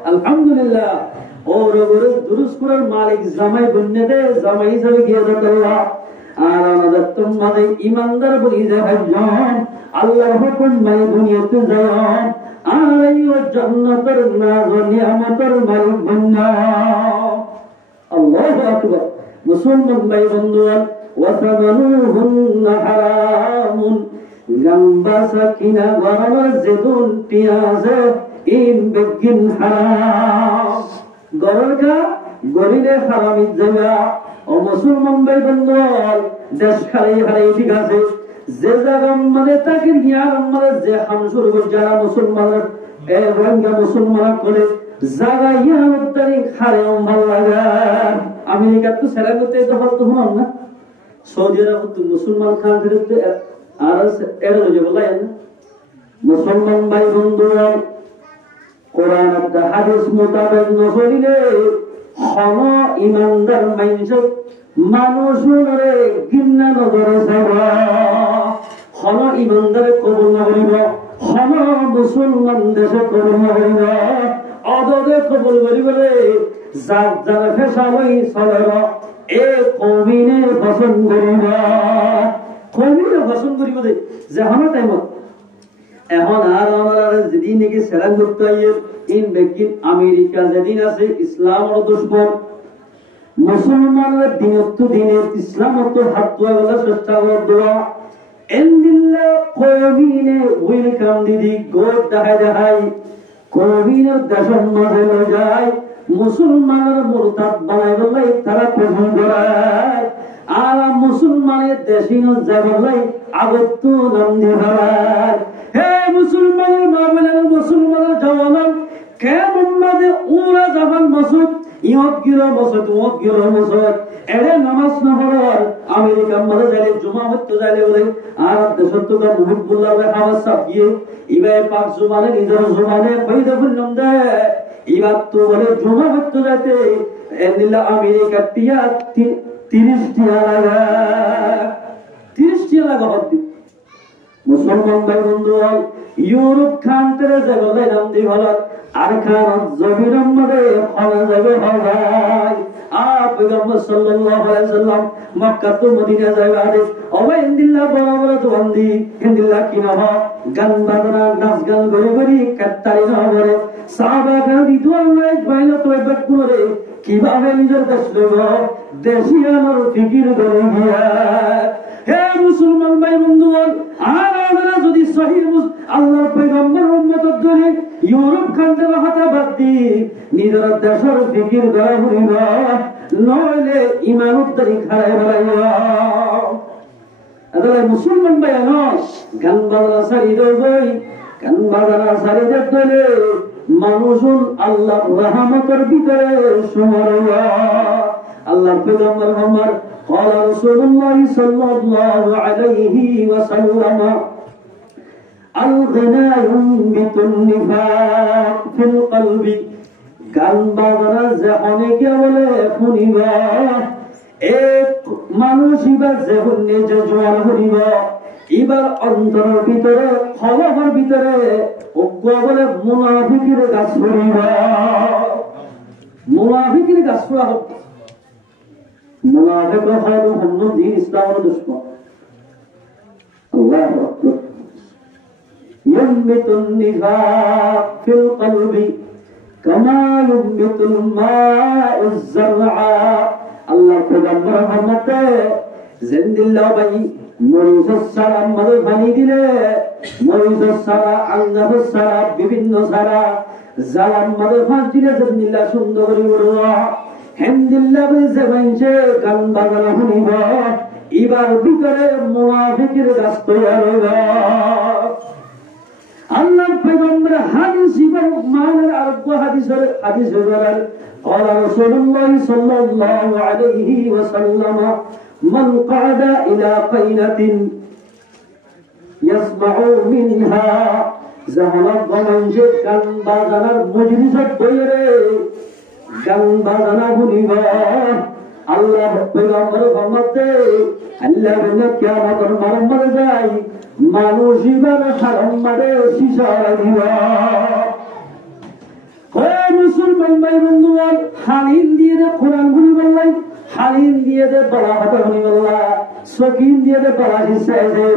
আলহামদুলিল্লাহ ওর ওরে দুরুস করার মালিক জামাই বন্নে দে জামাই হিসাবে গিয়ে আল্লাহ আর আমাদের তোমাদের ইমানদার বনি যাইব আল্লাহর হুকুম মানে দুনিয়াতে যায় আর এই জান্নাতের নাজ নিয়ামতের মালিক বান্দা আল্লাহু আকবার মুসলমান ভাই বন্ধুগণ ওয়াসামানুহুন্না হারামুন গাম্বাসা কিনা গরম জেদুন পিয়াজ ইন বেগিন হারাম গরকা গরিলে হারামি জায়গা ও মুসলমান ভাই বন্ধুগণ দেশ খালি হারাই ঠিক আছে যে জায়গা মানে তাকে নিয়ার মানে যে হামসুর যারা মুসলমানের এ রোহিঙ্গা মুসলমান করে জায়গা ইয়ার তারিখ হারে ভাল লাগা আমেরিকা তো সেরা করতে দখল তো হন না সৌদি আরব তো মুসলমান খান বিরুদ্ধে আর এড়ো যে বলাই না মুসলমান ভাই বন্ধুরা কোরআন আর হাদিস মোতাবেক নজরিলে হন ইমানদার মাইন্ডসেট মানুষরে ঘৃণা নজরে যাবা হন ইমানদারে কবুল না করিব হন মুসলমান দেশে কবুল না করিব অদরে কবুল করিবলে যার যার ফেসা হই চলেব এ কমিনে পছন্দ করিব কমিনে পছন্দ করিব যে আমার টাইমত এখন আর আমরা যেদিন নাকি সেরান করতে আইয়ে ইন বেগিন আমেরিকা যেদিন আছে ইসলামের দুশ্মন মুসলমানরা দিনত দিনে ইসলামত হাত তোলা চেষ্টা করবা এন্দিল্লা কমিনে ওয়েলকাম দিদি গোট দেখাই কমিনের দেশের মাঝে যায় মুসলমানের মুরতাদ বানাই বলে তারা পছন্দ করে আর মুসলমানের দেশিন যাবলাই আগত নাম দিয়ে হে মুসলমানের মামলার মুসলমানের জওয়ান কেমন মাঝে ওরা জাহান মাসুদ ইয়ত গিরো মাসুদ ওত গিরো মাসুদ এরে নামাজ না পড়ার আমেরিকা মাঝে যাইলে জুমা হতে যাইলে বলে আর দেশত তো মুহিবুল্লাহ হাওয়াজ সাহিয়ে ইবাই পাক জুমানে নিজের জুমানে কইদে বললাম দে ইবাদ তো বলে জুমা হতে যাইতে এদিলা আমেরিকা টিয়া 30 টিয়া লাগা 30 টিয়া লাগা হতে মুসলমান ভাই বন্ধুগণ ইউরোপ খান তেরে যাবে নাম দি ভালো আর খান জমিনের মধ্যে খানা যাবে ভাই পয়গম্বর সাল্লাল্লাহু আলাইহি সাল্লাম মক্কা তো মদিনা যাবে আরে ওবে ইন্দিল্লাহ বড় বড় দোয়ান্দি ইন্দিল্লাহ কি না গান বাজনা নাচ গান গরি গরি কাটতারি না বলে সাহাবা গান দিতো আমরা বাইনা তো এবারে করে কিভাবে নিজের দেশ লব দেশিয়ানোর ফিকির করে গিয়া হে মুসলমান ভাই বন্ধুগণ আর আমরা যদি সহিহ আল্লাহর পয়গম্বর উম্মতের ধরে ইউরোপ খণ্ডের হাতে বাদ দি নিজের দেশের ফিকির করা হইব নইলে ইমানত তারিখ হারাই বেড়াইব তাহলে মুসলমান ভাই আনস গান বাজনা সারি দই গান বাজনা সারি দলে মানুষুন আল্লাহর রহমতের ভিতরে সুমরইব আল্লাহর পয়গম্বর আমার قال رسول الله صلى الله عليه وسلم الغناء ينبت النفاق في القلب গান বাজনা যখনই কে বলে শুনিবা এক মানুষ এবার যখন নিজে জোয়ার হইব এবার অন্তরের ভিতরে খবরের ভিতরে অজ্ঞ বলে মুনাফিকের গাছ হইবা মুনাফিকের গাছ হওয়া মুনাফিক হলো অন্য দিন ইসলামের দুশমন আল্লাহু আকবার ইয়ামবিতুন নিফাক ফিল কলবি কামা ইয়ামবিতুল মাউয যারআ আল্লাহ পয়গম্বর মুহাম্মদ জিন্দিল্লাহ ভাই মরিচ সারা মদ পানি দিলে মরিচ সারা আঙ্গাব সারা বিভিন্ন সারা জালাম মদ পানি দিলে জিন্দিল্লাহ সুন্দর করে হেমদিল্লাহ জবাইছে গান বাজনা শুনিব এবার ভিতরে মুনাফিকের গাছ তৈরি হইব আল্লাহ পয়গম্বর হাদিস এবং মানের আরব্য হাদিস বলেন قال رسول الله صلى الله عليه وسلم من قعد الى قينة يسمع منها জাহানাত গমনজে গান বাজানার মজলিসত বইরে গান বাজানা শুনিবা আল্লাহ পয়গম্বর ফরমাতে আল্লাহ বলে কিয়ামতের মারমর যাই মানুষ ইবার হারাম মারে সিসারা দিবা ও মুসলমান ভাই বন্ধুগণ হালিম দিয়ে দে কোরআন গুলি বললাই হালিম দিয়ে দে বলা কথা শুনি বললা সকিন দিয়ে দে বলা হিসায় দে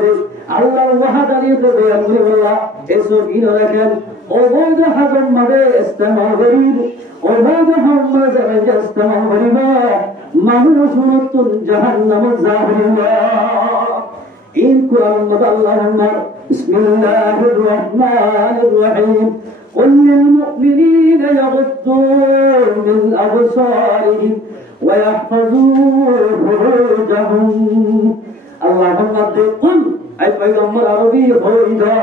আল্লাহর ওয়াহাদানিয়ত বয়ান করে বললা এই সকিন রাখেন অবৈধ হারাম মারে ইস্তেমাল করিব অবৈধ হারাম মারে যারা ইস্তেমাল করিবা মানুষ নতুন জাহান্নামে যাবে إن قرآن اللهم بسم الله الرحمن الرحيم قل للمؤمنين يغضوا من أبصارهم ويحفظوا فروجهم اللهم قل أي پیغمبر عربي هويدا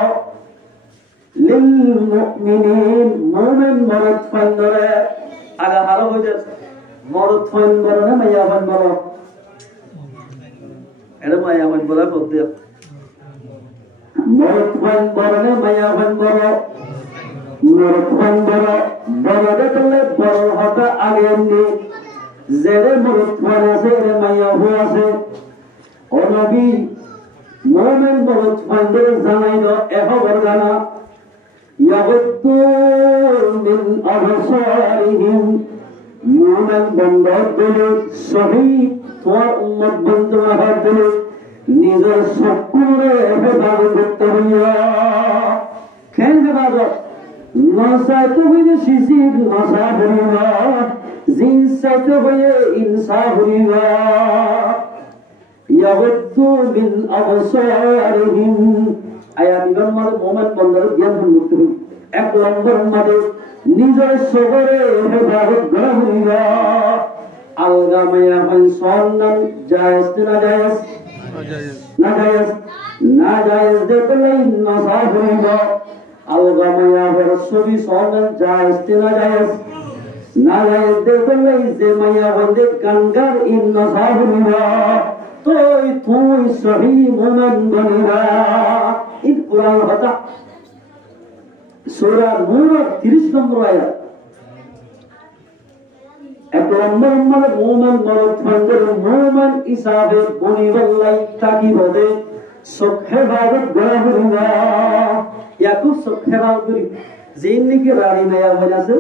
للمؤمنين مؤمن مرد فندره اگر حالا هويدا مرد فندره نما يا فندره এটা মায়াবান বলা করতে মরতবান বড় না মায়াবান বড় মরতবান বড় বড় দেখলে বড় হতা আগে নি জেরে মরতবান আছে রে মায়াবু আছে ও নবী মুমিন মরতবানদের জানাইলো এখবর জানা ইয়াগুদ্দু মিন আবসারিহিম মুমিন বন্ধ দিলে শহীদ তোমার উম্মত বন্ধু হতে নিজের চকুরে হেফাজত করতে হইয়া কেন হেফাজত নসাইতে হইলে শিশির নসা হইবা জিন্স চাইতে হইলে ইনসা হইবা ইয়াগুদ্দু মিন আবসারিহিম আয়াত ইবান মানে মুমিন বন্ধুর জ্ঞান মুক্ত হই এক নম্বর মানে নিজের চকুরে হেফাজত করা হইবা अलगा मया फंसोनन जायज ना जायज ना जायज ना जायज देखो नहीं नसाफिरो अलगा मया फरसबी सोनन जायज ना जायज देखो नहीं जे मया बंदे कंगर इन नसाफिरो तो तू सही मोमन बनेगा इन कुरान होता सूरा नूर 30 नंबर आयत এক নম্বর মানে মুমিন মরদফানদের মুমিন হিসাবে বনিবল্লাই তাকি বদে সুখে ভাগত গড়া হইবা ইয়াকু সুখে ভাগরি জিন্দিগি রাড়ি নয়া হয়ে আছে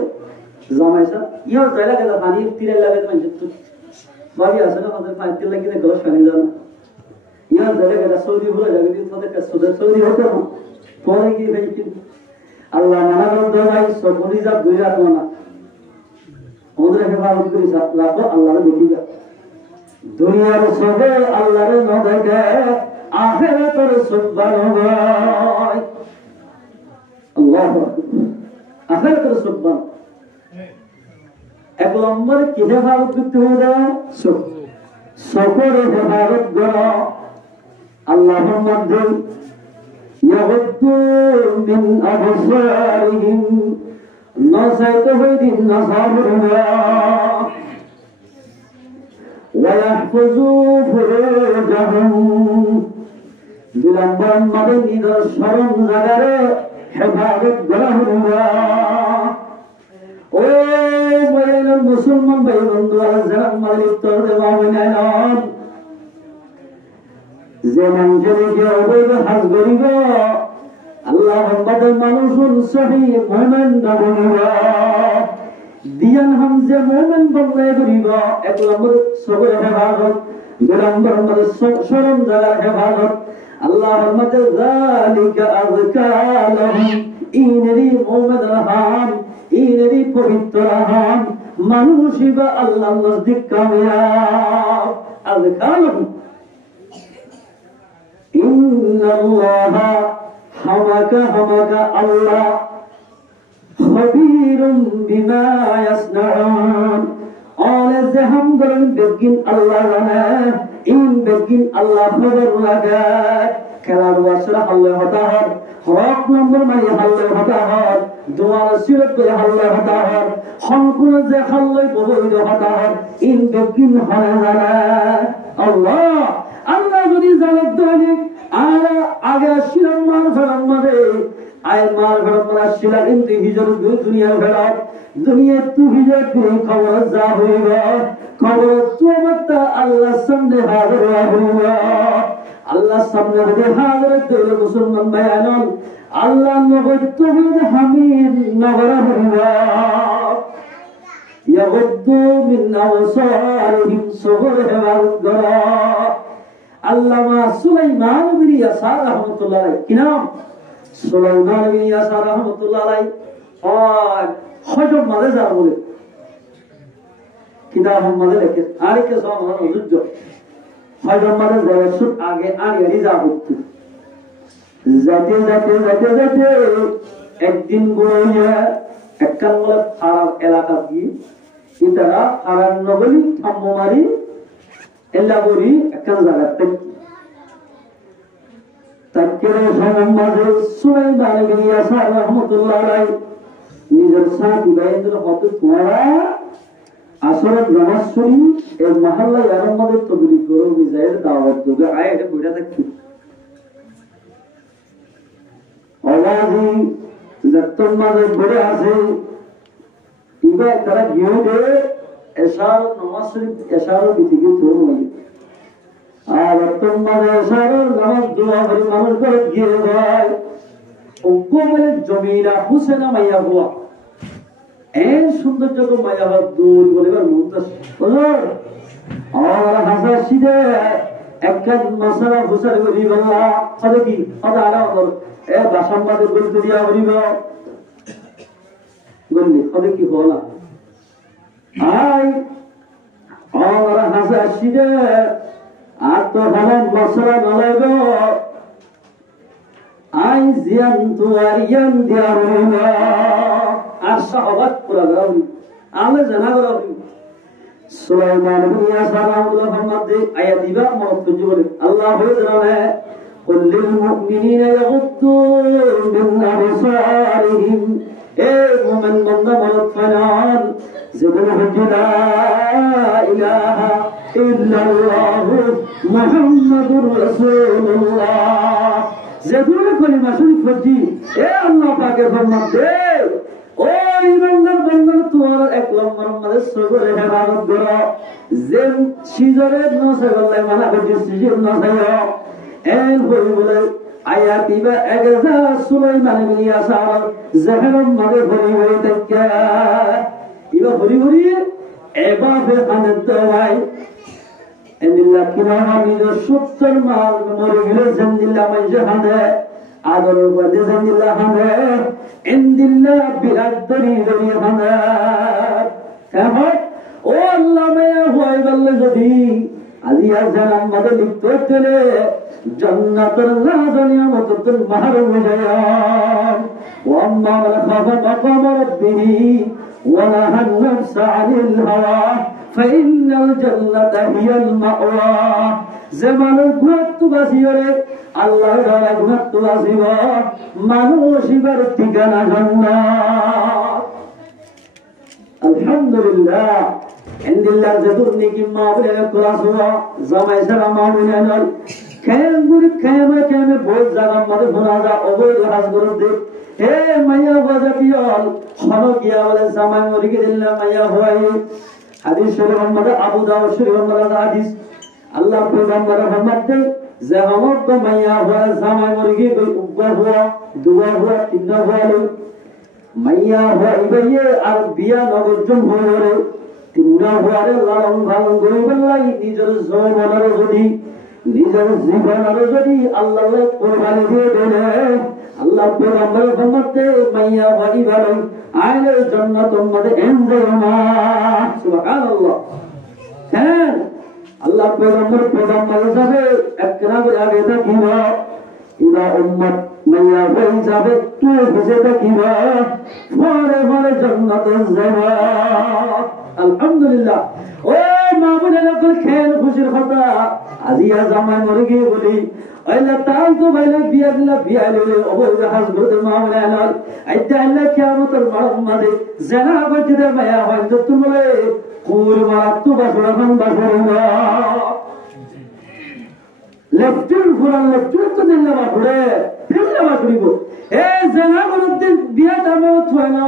জামাইসা ইয়া জায়গা গেল পানি তীরে লাগে তো মানে বাকি আছে না আমাদের পানি তীরে লাগে গস পানি দাও ইয়া জায়গা গেল সৌদি বলে যাবে দিন সাথে কাজ সৌদি হতো না পরে কি ভাই আল্লাহ মানা দোয়াই সবুরি যা দুইরা না ওদের হেফাজত করে রাখো আল্লাহর দেখিবা দুনিয়ার সবে আল্লাহর নদেখে আখিরাতের সুবহান হয় আল্লাহু আকবার আখিরাতের সুবহান এক নম্বর কি হেফাজত করতে হবে সকলের হেফাজত করো আল্লাহর মধ্যে ইয়াগুদ্দু মিন আবসারিহিম نصيت هدي النصارى ويحفظوا فروجهم بلندر مدن إذا شرم زغر حفاظت قلهم او بين المسلمان بين الدول الزرق مدن التوضي ومنعنان زمن جلد يوبيب حزقريبا اللهم بد منوشن صحيح مومن نبويبا দিয়ান হামজে মুমিন বললে করিবা এক নম্বর সবর হেফাজত দুই নম্বর আমাদের শরম জায়গার হেফাজত আল্লাহুম্মা যালিকা আযকালাহুম ইনরি মুমিন রহাম ইনরি পবিত্র রহাম মানুষিবা আল্লাহ নজদিক কামিয়াব আযকালাহুম ইন্নাল্লাহা হামাকা আল্লাহ خبير بما يصنعون all the humble begin Allah lana in begin Allah خبر لك كلام واسرح الله تعالى rock নম্বর মারি হাল্লে হতা হর দোয়ার সিরত করে হাল্লে হতা হর সম্পূর্ণ যে হাল্লে ববৈধ হতা হর ইনকে কিন হরে জানা আল্লাহ আল্লাহ যদি জানত দৈনিক আর আগে শিলাম মার ফেরাম মারে আয় মার ফেরাম মারা শিলা কিন্তু হিজর দুনিয়ার ফেরাম দুনিয়া তু হিজর তুই খবর যা হইব খবর তোমারটা আল্লাহ সামনে হাজির হইব আল্লাহ সামনে হাজির হইলে মুসলমান ভাইয়ান আল্লাহ নবী তুমি হামিদ নগর হইব ইয়াগুদ্দু মিন আবসারিহিম সুবহানাল গরা আল্লামা সুলাইমান বিন ইয়াসার রাহমাতুল্লাহ আলাইহি কি নাম সুলাইমান বিন ইয়াসার রাহমাতুল্লাহ আলাইহি আর হযরত মালেজা বলে কিতাব মালে লেখে আরেকে সমান যুদ্ধ হযরত মালেজা সুদ আগে আগে রিজা হতো যাতে যাতে যাতে যাতে একদিন গোয়া একখান বলে ফারাম এলাকা দিয়ে ইতারা ফারাম নগরী থাম্মারি এলাগরি একখান জায়গা তাকেরে সম্মানে সুলাইমান বিন ইয়াসার রাহমাতুল্লাহ আলাইহি নিজের সাথী ভাইদের হতে তোরা আসলে নামাজ শুনি এই মহল্লায় আমাদের তবলিগ করো মিজাইল দাওয়াত দেবে আয় এটা বুঝা থাকি আওয়াজি যতম মাঝে বড় আছে ইবা তারা গিয়ে দে এশার নামাজ শরীফ এশার বিধিকে তো নয় আর তোমাদের এশার নামাজ দোয়া করে মানুষ করে গিয়ে যায় ওকমে জমিনা হুসেনা মাইয়া হুয়া এই সৌন্দর্য তো মাইয়া হওয়া দূর বলেবার মুন্তাস আর হাসাশিদে একটা মশলা হুসার করি বললা হবে কি হবে আরো এ বাসাম্বাদের বলতে দিয়া বলিব বললি হবে কি হলা আই আর হাসাশিদে আর তো হালাল মশলা নলাইব আই জিয়ান তুয়ারিয়ান দিয়া হইব আর সাহাবাত পুরা দাও আমি জানা করো সুলাইমান বিন ইয়াসার রাহমাতুল্লাহ মধ্যে আয়াত দিবা মত বলে আল্লাহ হয়ে জানে কুল লিল মুমিনিনা ইয়াগুদ্দু মিন আবসারিহিম এ মুমিন বান্দা বলত ফানান যখন হুজলা ইলাহা ইল্লাল্লাহু মুহাম্মাদুর রাসূলুল্লাহ যখন কলিমা শরীফ পড়ি এ আল্লাহ পাকের ফরমান দে ও ইমানদার বান্দা তোমার এক নম্বর মাঝে সবরে হেফাজত করো যেন সিজরে নসে বলে মানা করছি সিজর নসে এর বলে আয়াত দিবা একজা সুলাইমান বিন ইয়াসার জাহান্নাম মাঝে ভরি ভরি থাকে ইবা ভরি ভরি এবারে কানের দওয়াই এন্দিল্লাহ কিনামা নিজের 70 মাল মরে গেলে জিন্দিল্লাহ মাইজে হাঁদে আদর বাদে জিন্দিল্লাহ হাঁদে এন্দিল্লাহ বিরাট দরি দরি হাঁদে কেমন ও আল্লাহ মেয়া হয়ে গেলে যদি আলিয়া জানাম মাদে লিখতে চলে জান্নাতের রাজনীয় মতন মাহরুম হয়ে যায় ও আম্মা মান খাফা মাকাম রাব্বিহি ওয়া নাহান নাফসা আনিল হাওয়া فإن الجنة هي المأوى زمان ঘুরত বাসিরে আল্লাহর দ্বারা ঘুরত বাসিবা মানুষিবার ঠিকানা জান্নাত আলহামদুলিল্লাহ ইনদিল্লাহ যদুরনি কি মাবলে কুরাসুয়া জামাই সারা মাউলিনাল কেমগুরি কেমে কেমে বহুত জায়গা মধ্যে ফোনা যা অবৈধ হাজ করতে হে মাইয়া বাজাবিয়াল হলো গিয়া বলে জামাই মরিকে দিল্লা মাইয়া হয় হাদিস শরীফ মধ্যে আবু দাউদ শরীফ মধ্যে হাদিস আল্লাহ পয়গম্বর ফরমাতে যে আমত তো মাইয়া হুয়া জামাই মরিগে কই উব্বা হুয়া দুয়া হুয়া তিন্না হুয়া মাইয়া হুয়া ইবাইয়ে আর বিয়া নগজন হরে তিন্না হুয়ারে লালন ভালন করি বললাই নিজের যৌবনের যদি নিজের জীবনের যদি আল্লাহর কুরবানি দিয়ে দেনে আল্লাহ পয়গম্বর ফরমাতে মাইয়া হুয়া ইবারে আইলে জান্নাতুল মধ্যে এনজামা সুবহানাল্লাহ হ্যাঁ আল্লাহ পয়গম্বর হিসাবে একরা করে আগে থাকিবা ইবা উম্মত মাইয়া হয়ে যাবে তুই বুঝে থাকিবা পরে পরে জান্নাতে যাবা আলহামদুলিল্লাহ ও মা বলে নকল খেল খুশির কথা আজিয়া জামাই মরে গিয়ে বলি আল্লাহ তাই তো বাইলে বিয়া দিলা বিয়া লইলে অবৈধ হাসবত মা বলে আনাল আইতা আল্লাহ কিয়ামতের মাঝে জানা করতে মায়া হয় তো তুমি কুর মারা তো বাসরা খান বাসরা লেফটের ফুরান লেফটের তো দিল্লা বাসরে দিল্লা বাসরিব এই জানা করতে বিয়া দামত হয় না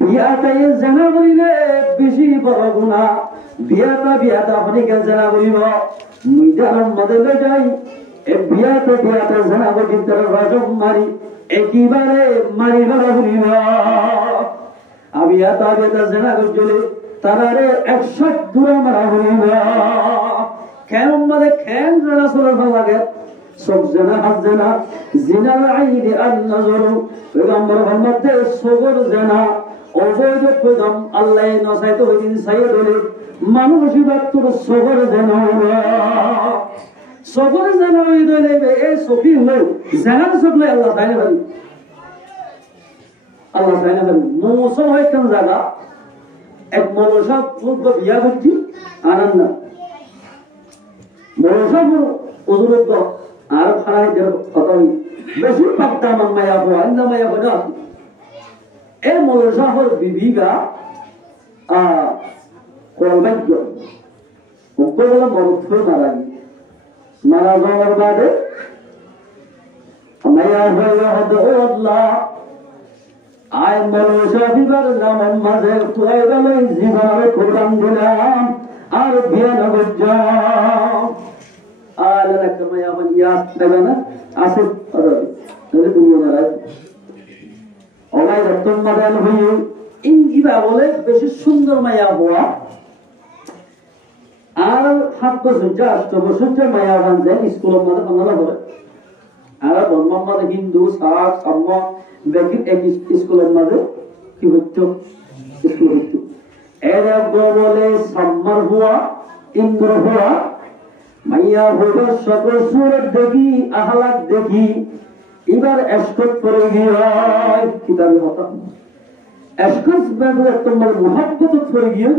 বিয়াটাই জানা করিলে বেশি বড় গুণা বিয়াটা অনেকে জানা করিব ময়দানের মধ্যে লৈ যাই এই বিয়াটা জানা করি তার রজম মারি একেবারে মারি মারা করিব বিয়াটা জানা করলে তারারে 100 দূরে মারা করিব কেন মানে খেন জানা চলে লাগে সব জানা হাত জানা জিনার আইনি আর নজর পয়গম্বর মুহাম্মদ সবর জানা অবৈধ প্রদম আল্লাহ নসাইতে হইদিন সাইয়ে বলে মানুষ বাত্তর সবর জানা সবর জানা হই দলে এই সফি হই জানার সবলে আল্লাহ তাআলা বলি আল্লাহ তাআলা বলি মৌসুম হয় কোন জায়গা এক মৌসুম পূর্ব বিয়া করছি আনন্দ মৌসুম উজুরত আর খারাই দের খতম বেশি পাক্তা মায়া হওয়া আন্দা মায়া হওয়া এই মৌসাহর বিবিগা কর্মজ্ঞ উপবেলা মরুত্ব মারা যাওয়ার বাদে মায়া হয়ে হতো আল্লাহ আয় মৌসা বিবার নাম মাঝে তুই গেল জীবনের কোরআন দিলাম আর বিয়া নগর যাও আর একটা মায়া মানে ইয়াস দেবে না আসে তাহলে দুনিয়া নারাজ অলাই রতন মাদান হয়ে ইঙ্গিবা বলে বেশি সুন্দর মায়া হওয়া আর 7 বছর 8 বছর মায়া বান যায় স্কুলের মধ্যে বাংলা বলে আর বর্মার মধ্যে হিন্দু সাক সাম্য বেকির এক স্কুলের মধ্যে কি হইতো স্কুল হইতো এর বলে সাম্মার হওয়া ইন্দ্র হওয়া মাইয়া হইল সকল সুরত দেখি আহলাদ দেখি এবার এসকট করে গিয়ে কিতাবে হতাম এসকট বেদে তোমার মুহাব্বত করে গিয়ে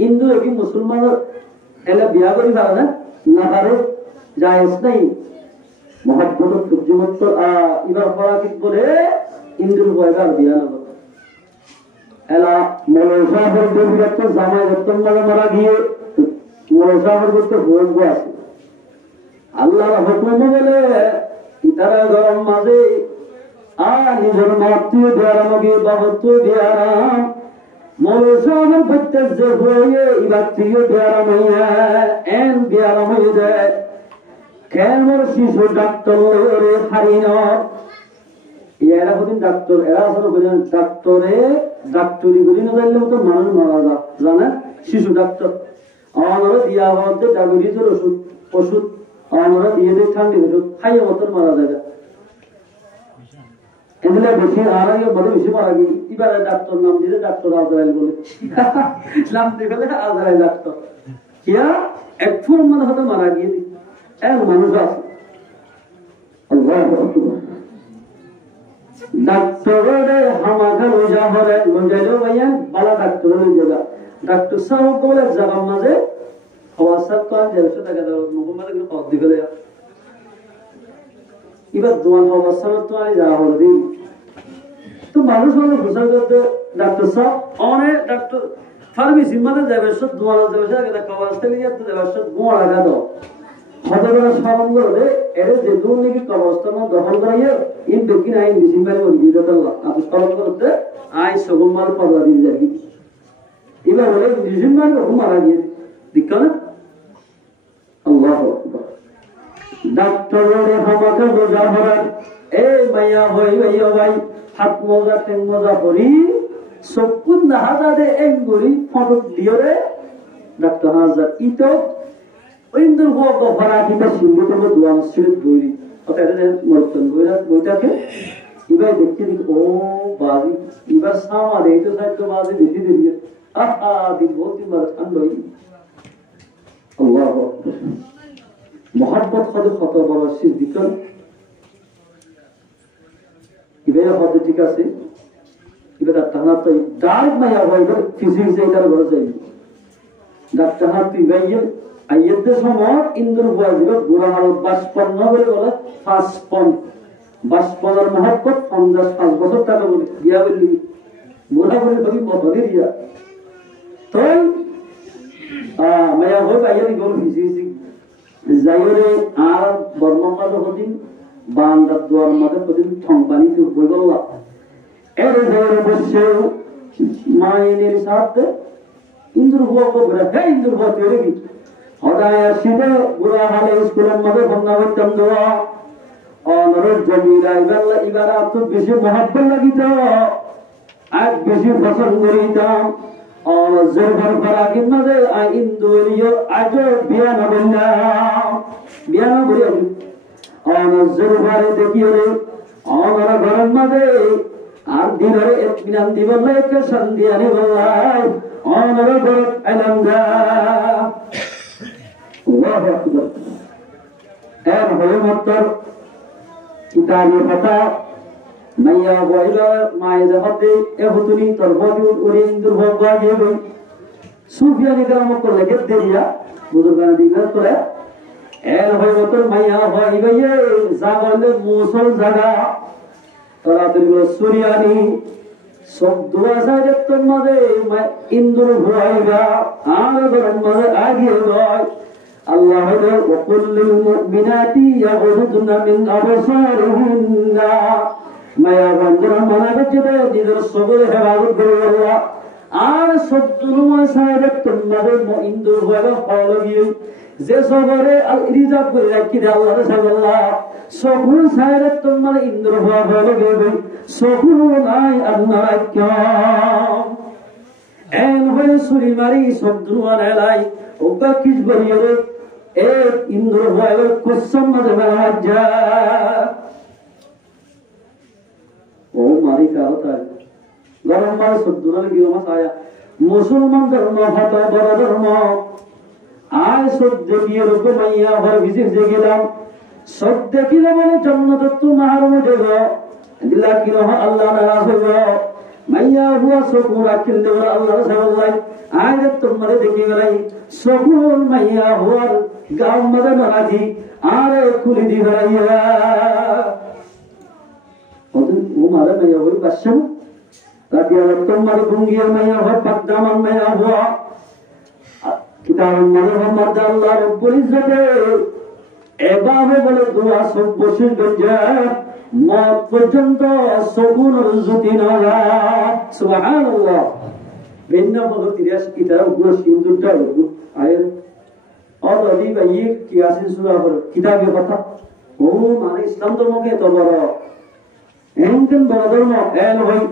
হিন্দু কি মুসলমান এলা বিয়া করি পারে না পারে জায়েজ নাই মুহাব্বত সূর্যমত এবার ফরাকিত বলে হিন্দুর বয়গার বিয়া না এলা মৌলসাহের দেবীর তো জামাই রতন মারা গিয়ে মৌলসাহের করতে ভোগ আছে আল্লাহর হুকুম বলে ইতারা গরম মাঝে নিজের মাতৃ দেয়ারাম গিয়ে বাবত্ব দেয়ারাম মৌলসাহের প্রত্যেক যে হয়ে এবার তুইও দেয়ারাম হইয়া এন দেয়ারাম হয়ে যায় কেমন শিশু ডাক্তার হারি ন এরা হতেন ডাক্তার এরা আসলে ডাক্তারে ডাক্তারি করি না জানলে তো মানুষ মারা যা জানে শিশু ডাক্তার আমারও দিয়া হতে ডায়াবেটিসের ওষুধ আমরা দিয়ে দিই ঠান্ডি ওষুধ খাইয়ে মতন মারা যায় এগুলা বেশি আর আগে বড় বেশি মারা গিয়ে এবারে ডাক্তার নাম দিলে ডাক্তার আজরাইল বলে নাম দিয়ে আজরাইল ডাক্তার কিয়া একটু মানে হয়তো মারা গিয়ে দিই এক মানুষ আছে ডাক্তারে হামাকা রোজা হরে লজাইলো ভাইয়া বালা ডাক্তার লইজা ডাক্তার সাহেব বলে জায়গার মাঝে হওয়াসাত তো 150 টাকা দাও মোহাম্মদ কে কত দিবে এবার দোয়ান হওয়াসাত তো আই যা হল দিন তো মানুষ হলো ঘোষণা করতে ডাক্তার সাহেব অনেক ডাক্তার ফার্মেসি মানে যাবে সব দোয়ান যাবে সেটা কওয়াসতে নিয়ে তো যাবে সব গোয়া লাগা দাও হতবেলা স্মরণ করে এর যে দূর নাকি কবরস্থান দখল করাইয়ে ইন বেকিন আইন ডিসেম্বর করে দিয়ে দিল্লা আপনি স্মরণ করতে আই সগমাল পড়া দিয়ে যাবি এবার বলে ডিসেম্বর রকম মারা গিয়ে দিক না আল্লাহু আকবার ডাক্তারে হামাকে বোঝা হরার এই মাইয়া হই ভাইয়া ভাই হাত মোজা টেং মোজা পরি সবকুন হাজারে এঙ্গুরি ফটো দিওরে ডাক্তার হাজার ইতো ওইন্দর গো গফারা কিবা সিন্ধু তো দোয়া মসজিদ বইরি ওটারে মরতন বইটাকে এবার দেখতে দিক ও বাজি এবার সামা দেই তো সাইড তো বাজি বেশি দেরি আহা দিন বহুত দিন মার খান লই আল্লাহু আকবার মোহাব্বত কত কত বড় সিদ্দিকন এবার হয়তো ঠিক আছে এবার টানা তো ডার্ক মায়া হয় ফিজিক্স এটার বড় চাই ডাক্তার হাতি ভাইয়ের আইয়েতে সময় ইন্দুর বুয়াজির বুড়া হালত বাষ্পন্ন বলে ৫ মহব্বত ৫ বছর টাকা বলে গিয়া বললি বুড়া বলে বলি মতলি দিয়া তাই মায়া হই বাইরে গোল ভিজি যাইরে আর বর্ণমাদ হদিন বান্দার দুয়ার মাঝে প্রতিদিন ঠংবানি তো বই বললা এর যাইরে বসে মাইনের সাথে ইন্দুর বুয়া কো বলে হে ইন্দুর বুয়া তুই কি হদায় আসিলে বুড়া হালে স্কুলের মাঝে বন্যা হইতাম দোয়া অনরের জমিরা ইবারা তো বেশি মহাব্বত লাগিত আর বেশি পছন্দ করিতাম অনজের ঘর ফরাকির মাঝে ইন্দুরিয় আজ বিয়া না বলি অনজের ঘরে দেখি রে অনরা ঘরের মাঝে আর দিনরে এক বিনান দিবল এক সন্ধিয়ানি বললাই অনরা ঘর এলাম যা আল্লাহু আকবার এর হয়ে মতর কিতাবে পাতা মাইয়া বইলা মায়ের হাতে এ হুতুনি তোর বডি উড়িন দুর্ভাগ্য গেবে সুফিয়ানি কাম করলে কে দেরিয়া বুজুর্গান দিগা তোরে এর হয়ে মতর মাইয়া হইবে জাগলে মুসল জাগা তোরা দিল সুরিয়ানি সব দুয়া সাইরে তোমাদে ইন্দুর ভয়গা আর গরম মাঝে আগিয়ে যায় আল্লাহ ওয়াকুল লিল মুমিনাতি ইয়াগুদুনা মিন আবসারিহিন্না মায়া বন্ধুরা মনে করছে নিজের সবরে হেফাজত করে আল্লাহ আর সব দুয়া সাইরে তোমাদে ইন্দুর ভয়গা ফল গিয়ে যে সবরে রিজার্ভ করে রাখি দে আল্লাহ সাল্লাল্লাহ সবুর সাইরে তোমার ইন্দুর ভয় ফল গিয়ে সবুর নাই আল্লাহ রাখম এন হয়ে সুরি মারি সব দুয়া নেলাই ওকা কিস বলিয়ে এক ইন্দ্র ভয়ের কুসম মধ্যে রাজা ও মারি কারতা গরম মার সদ্দুনার গিরমা সায়া মুসলমান ধর্ম হত বড় ধর্ম আয় সব দেখিয়ে রূপ মাইয়া হর ভিজিট যে গেলাম সব দেখিলে মানে জন্মদত্ত মাহারম দেব দিলা কি রহ আল্লাহ নারাজ হইব মাইয়া হুয়া সকু রাখিল দেব আল্লাহ সাল্লাল্লাহ আয় তোমারে দেখি গলাই সকল মাইয়া হুয়ার গাঁও মধ্যে মারাঠি আর খুলি দি হারাইয়া ও মারে মাইয়া হই বাসম রাতিয়া তোমারে গুঙ্গিয়া মাইয়া হয় পাকদামান মাইয়া হুয়া কিতাবের মধ্যে মোহাম্মদ আল্লাহ রব্বুল ইজ্জতে এভাবে বলে দোয়া সব বসে গঞ্জা মত পর্যন্ত সগুন রুজুতি না সুবহানাল্লাহ ভিন্ন পদ্ধতি রেস কিতাব গুলো সিন্ধুটা আয়ের অদলি ভাই কি আছে সুরা কিতাবের কথা ও মানে ইসলাম ধর্মকে তো বড় এমন বড় ধর্ম এল ভাই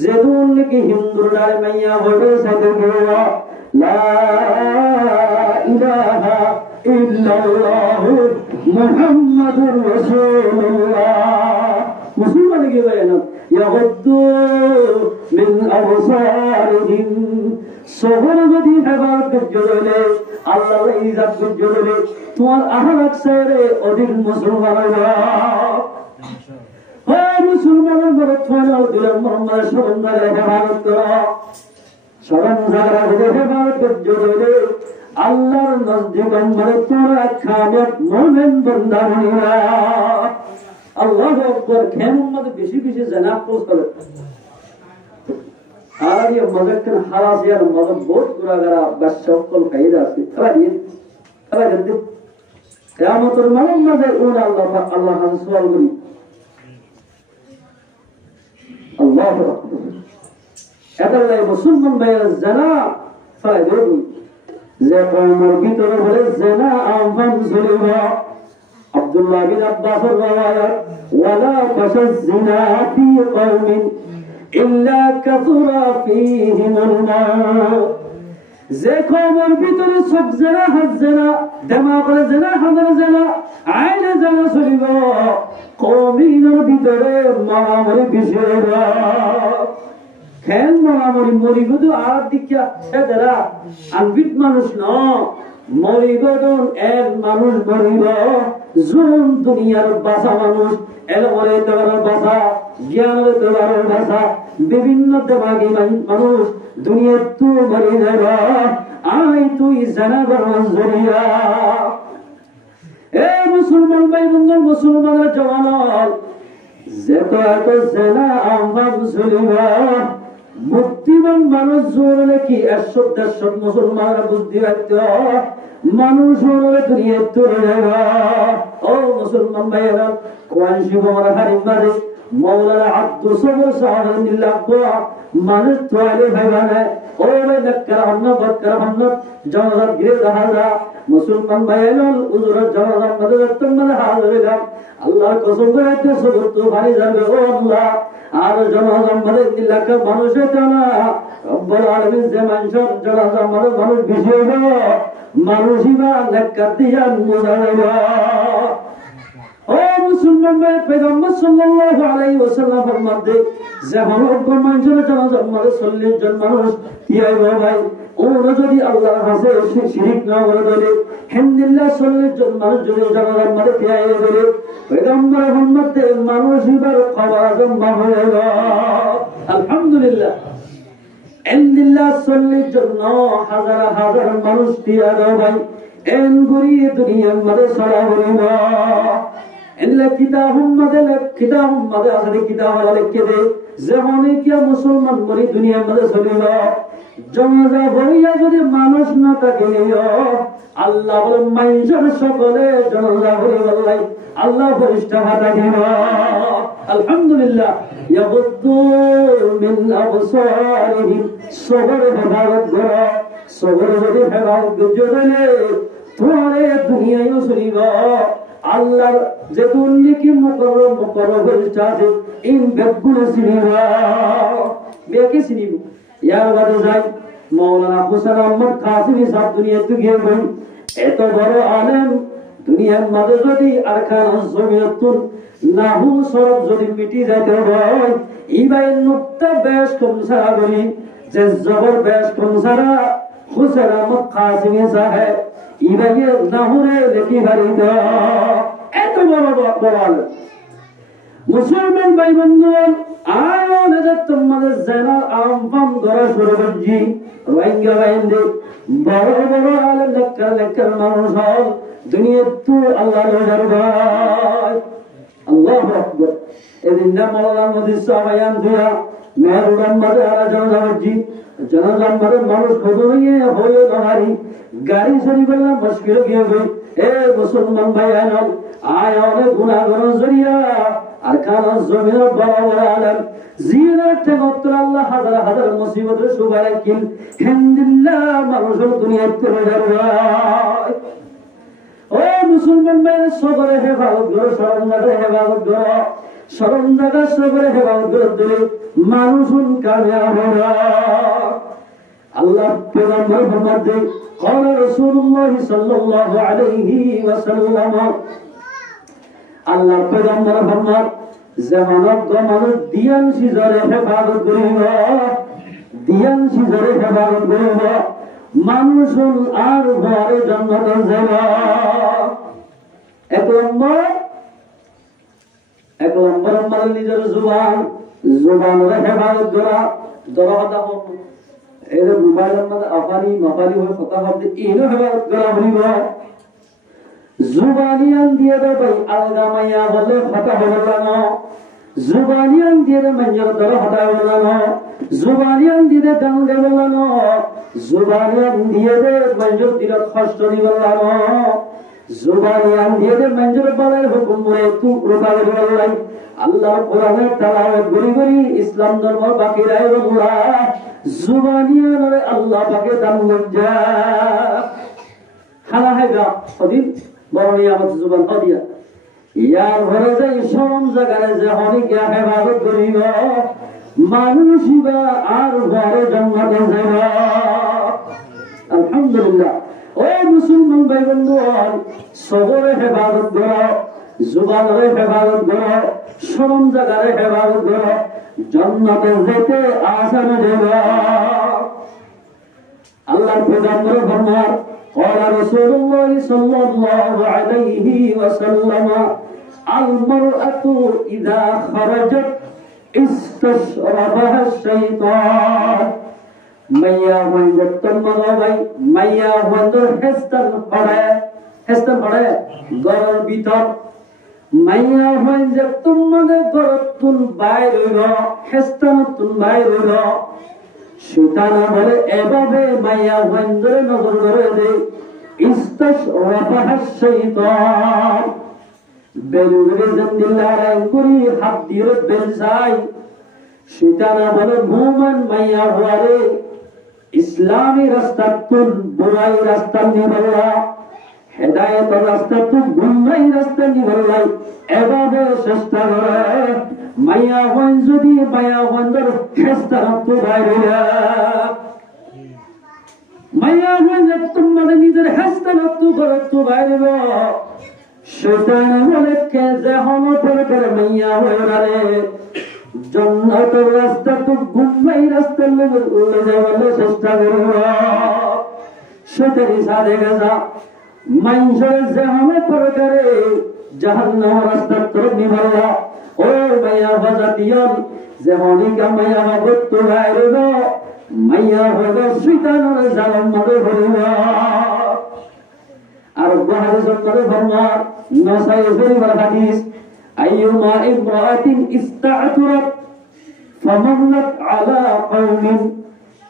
যেদুন কি হিন্দুরার মাইয়া বড় সাথে গেলা লা ইলাহা ইল্লাল্লাহ মুহাম্মাদুর রাসূলুল্লাহ মুসলমান কি বলেন ইয়াগুদ্দু মিন আবসারিহিম সবর যদি হেফাজত করলে আল্লাহ ইজ্জত করলে তোমার আখরাত সারে অধিক মুসলমান হবে হে মুসলমানের বড় তোমার দিলের মোহাম্মদ সাল্লাল্লাহু আলাইহি হেফাজত করো সরম জায়গা হেফাজত করলে আল্লাহর নজদিক আমরা তোরা কামিয়াব মুমিন বান্দা হইরা আল্লাহু আকবার কেমন মধ্যে বেশি বেশি জানাব পোস্ট করে আর এই মজাকের হালাস ইয়ার মজা বহুত গুরাগারা বাশকল কায়দা আছে তারা যদি কিয়ামতের মানব মধ্যে ওর আল্লাহ হাজে সওয়াল করি আল্লাহু আকবার এটা লাই মুসলমান ভাইয়ের জানা ফায়দা দেই যে কওমের ভিতরে বলে জানা আম জুলমা আব্দুল্লাহ বিন আব্বাসের riwayat ওয়ালা ফাশাজ জিনা ফি কওমিন ইল্লা কাসুরা ফীহিমুল মাউত যে কওমের ভিতরে সব জানা হাত জানা দিমাগের জানা হাতের জানা আইনে জানা চলিব কওমের ভিতরে মারামারি বিষয় খেল মারামারি মরিব তো আর দিকা এদারা আনবিট মানুষ ন মরিবদন এক মানুষ মরিব জুন দুনিয়ার বাসা মানুষ এলবরে দেওয়ার বাসা জ্ঞানের দেওয়ার বাসা বিভিন্ন দেবাগী মানুষ দুনিয়ার তু মরি যাব আয় তুই জানা করার জরিয়া। এ মুসলমান ভাই বন্ধু, মুসলমানের জওয়ান যেত এত জেনা আমরাম চলিবা মুক্তিবান মানুষ জোর কি 100-150 মুসলমানরা বুদ্ধি রাখত মানুষ দুনিয়া তুলে যাবা। ও মুসলমান ভাইয়েরা, কোরআন শরীফ আমরা হারিম মারে মৌলানা আব্দুল সবর সাহাবাল্লাহ কোয়া মানুষ তোয়ালে ভাইবানে ও ভাই নাক্কার হন্না বক্কার হন্না জনজাত গিরে দাহারা মুসলমান ভাইয়েরা উজুর জনজাত মধ্যে তোমরা হাজিরা আল্লাহর কসম করে সবর তো ভারী যাবে ও আল্লাহ। আর জনজাত মধ্যে দিলাকা মানুষে জানা রব্বুল আলামিন যে মানুষ জনজাত মধ্যে মানুষ বেশি হবে মানুষই বা নাক্কার দিয়া মুজাইবা। ও মুসলমান ভাই, পয়গম্বর সাল্লাল্লাহু আলাইহি ওয়াসাল্লাম ফরমাতে যখন মানুষের জনজাত মধ্যে 40 জন মানুষ ইয়াই ভাই ওরা যদি আল্লাহর কাছে শিরিক না করে বলে আলহামদুলিল্লাহ 40 জন মানুষ যদি জনজাত মধ্যে ইয়াই বলে পয়গম্বর ফরমাতে মানুষ ইবার খবর আজম হয়ে গেল। আলহামদুলিল্লাহ আলহামদুলিল্লাহ 40 জন হাজার হাজার মানুষ দিয়া দাও ভাই এন গরি দুনিয়ার মধ্যে সারা হইবা। এলা কিতাবুম মাদে আসলে কিতাব লিখে দে যেমনই কি মুসলমান মরি দুনিয়ার মধ্যে চলিবা জনজা হইয়া যদি মানুষ না থাকে আল্লাহ বলে মানুষের সকলে জনজা হয়ে গেলাই আল্লাহ ফেরেশতা ভাতা দিবা। আলহামদুলিল্লাহ ইয়াগুদ্দু মিন আবসারিহিম সবর হেফাজত করা সবর যদি হেফাজত করলে তোমারে দুনিয়ায় চলিবা। আল্লাহর যে দুনিকি মুকররম ফেরেশতা আছে ইন বেগুলো চিনিবা বেকে চিনিব। ইয়ার বাদে যাই মাওলানা হুসাইন আহমদ কাসিমি সাহেব দুনিয়াতে গিয়ে বলেন এত বড় আলেম দুনিয়ার মাঝে যদি আরকান জমিয়তুন নাহু সরব যদি মিটি যাইতে হয় ইবাই নুক্তা বেশ কম সারা বলি যে জবর বেশ কম সারা হুসাইন আহমদ কাসিমি সাহেব ইবাই নাহুরে লেখি হারি দেওয়া এত বড় আলেম। মুসলমান ভাই বন্ধু আয়োন তোমাদের জানার আমফাম ধরা শুরু করছি রোহিঙ্গা বাহিনী বড় বড় আলেম লেখার মানুষ হল দুনিয়া তো আল্লাহ ভাই আল্লাহু আকবার। এদিন না মাওলানা মুফতি সাহাবায়ান দিয়া মেহরুরাম মাঝে আলা জানাজি জানালাম মাঝে মানুষ খোঁজ হয়ে হয়ে দাঁড়ারি গাড়ি সরি বললাম মুশকিল গিয়ে গই। এ মুসলমান ভাই আয়োনে গুনাহগার জরিয়া আর কারণ জমিনের বড় বড় আলেম জিয়ার টেকত্তর আল্লাহ হাজার হাজার মুসিবতের সুবাই রাখিন আলহামদুলিল্লাহ মানুষের দুনিয়াতে হয়ে যাবে। ও মুসলমান ভাই সবরে হেফাজত করো সরম জায়গায় হেফাজত করো সরম জায়গা সবরে হেফাজত করে মানুষুন কামিয়াব হবে। আল্লাহ পেগম্বর ফরমাতে قال رسول الله صلى الله عليه وسلم আল্লাহ পেগম্বর ফরমান জামানত গমানত দিয়ান সিজরে হেফাজত করিব দিয়ান সিজরে হেফাজত করিব মানুষুন আর ঘরে জান্নাতে যাবে। এক নম্বর আমাদের নিজের জুবানের হেফাজত করা দরকার এর মোবাইলের মধ্যে আফানি মাফানি হয়ে কথা ভাবতে এনে হেফাজত করা হইব। জুবানিয়ান দিয়ে দে ভাই আলগা মাইয়া বলে কথা বলবা না জুবানিয়ান দিয়ে দে মঞ্জর ধরে হতা বলবা না জুবানিয়ান দিয়ে দে গান দে বলবা না জুবানিয়ান দিয়ে দে মঞ্জর দিল কষ্ট দি বলবা না জুবানিয়ান দিয়ে দে মঞ্জর বলে হুকুম করে তু রোকা বললাই আল্লাহ কোরআনের তেলাওয়াত করি করি ইসলাম ধর্ম বাকি রায় বললা জুবানিয়ান আল্লাহ পাকে দান গঞ্জা খানা হেগা ওদিন বড় নিয়ামত জুবান দিয়া ইয়ার ঘরে যাই সরম জায়গায় যে অনেক হেফাজত করিব মানুষিবা আর ঘরে জান্নাতে যাইবা। আলহামদুলিল্লাহ। ও মুসলমান ভাই বন্ধু সবরে হেফাজত করো জুবানের হেফাজত করো সরম জায়গায় হেফাজত করো জান্নাতে যেতে আসান যাইবা। আল্লাহর পেগম্বর ফরমান قال رسول الله صلى الله عليه وسلم المرأة إذا خرجت استشرفها الشيطان মাইয়া হইন্দ তোমার ভাই মাইয়া হইন্দ হেস্তান পড়ে গরর ভিতর মাইয়া হইন্দ তোমাদের গরর তুন বাইর হইল হেস্তান তুন বাইর হইল সুতানা বলে এভাবে মাইয়া হইন্দরে নজর করে দে ইস্তাস রাফাহাস শাইতান বেলুরে জন্দিল্লাহ করি হাত দিয়ে বেলসাই সুতানা বলে মুমান মাইয়া হওয়ারে ইসলামী রাস্তা তুল বুরাই রাস্তা নিবলা হেদায়েত রাস্তা তুল গুনাই রাস্তা নিবলাই এভাবে চেষ্টা করে মাইয়া হন যদি মাইয়া হন্দর চেষ্টা তো বাইরে মাইয়া হন তোমাদের নিজের হেস্তা তো করে তো বাইরে শয়তান বলে কে যে হন করে মাইয়া হয়ে জান্নাতের রাস্তা তো গুনাই রাস্তা লয়ে যাওয়ার চেষ্টা করব শয়তানি সাথে গেছা মানুষের জাহানে করে জাহান্নামের রাস্তা তো নিবালা ও মাইয়া বাজাতিয়ন যেহনিকা মাইয়া ভক্ত গায়ব মাইয়া হবে শয়তানের জালেম মধ্যে হইবা আর বুখারী সত্তরে ফরমান নাসাই শরীফের হাদিস আইয়ুমা ইমরাতিন ইস্তা'তারাত ফামাররাত আলা কওমিন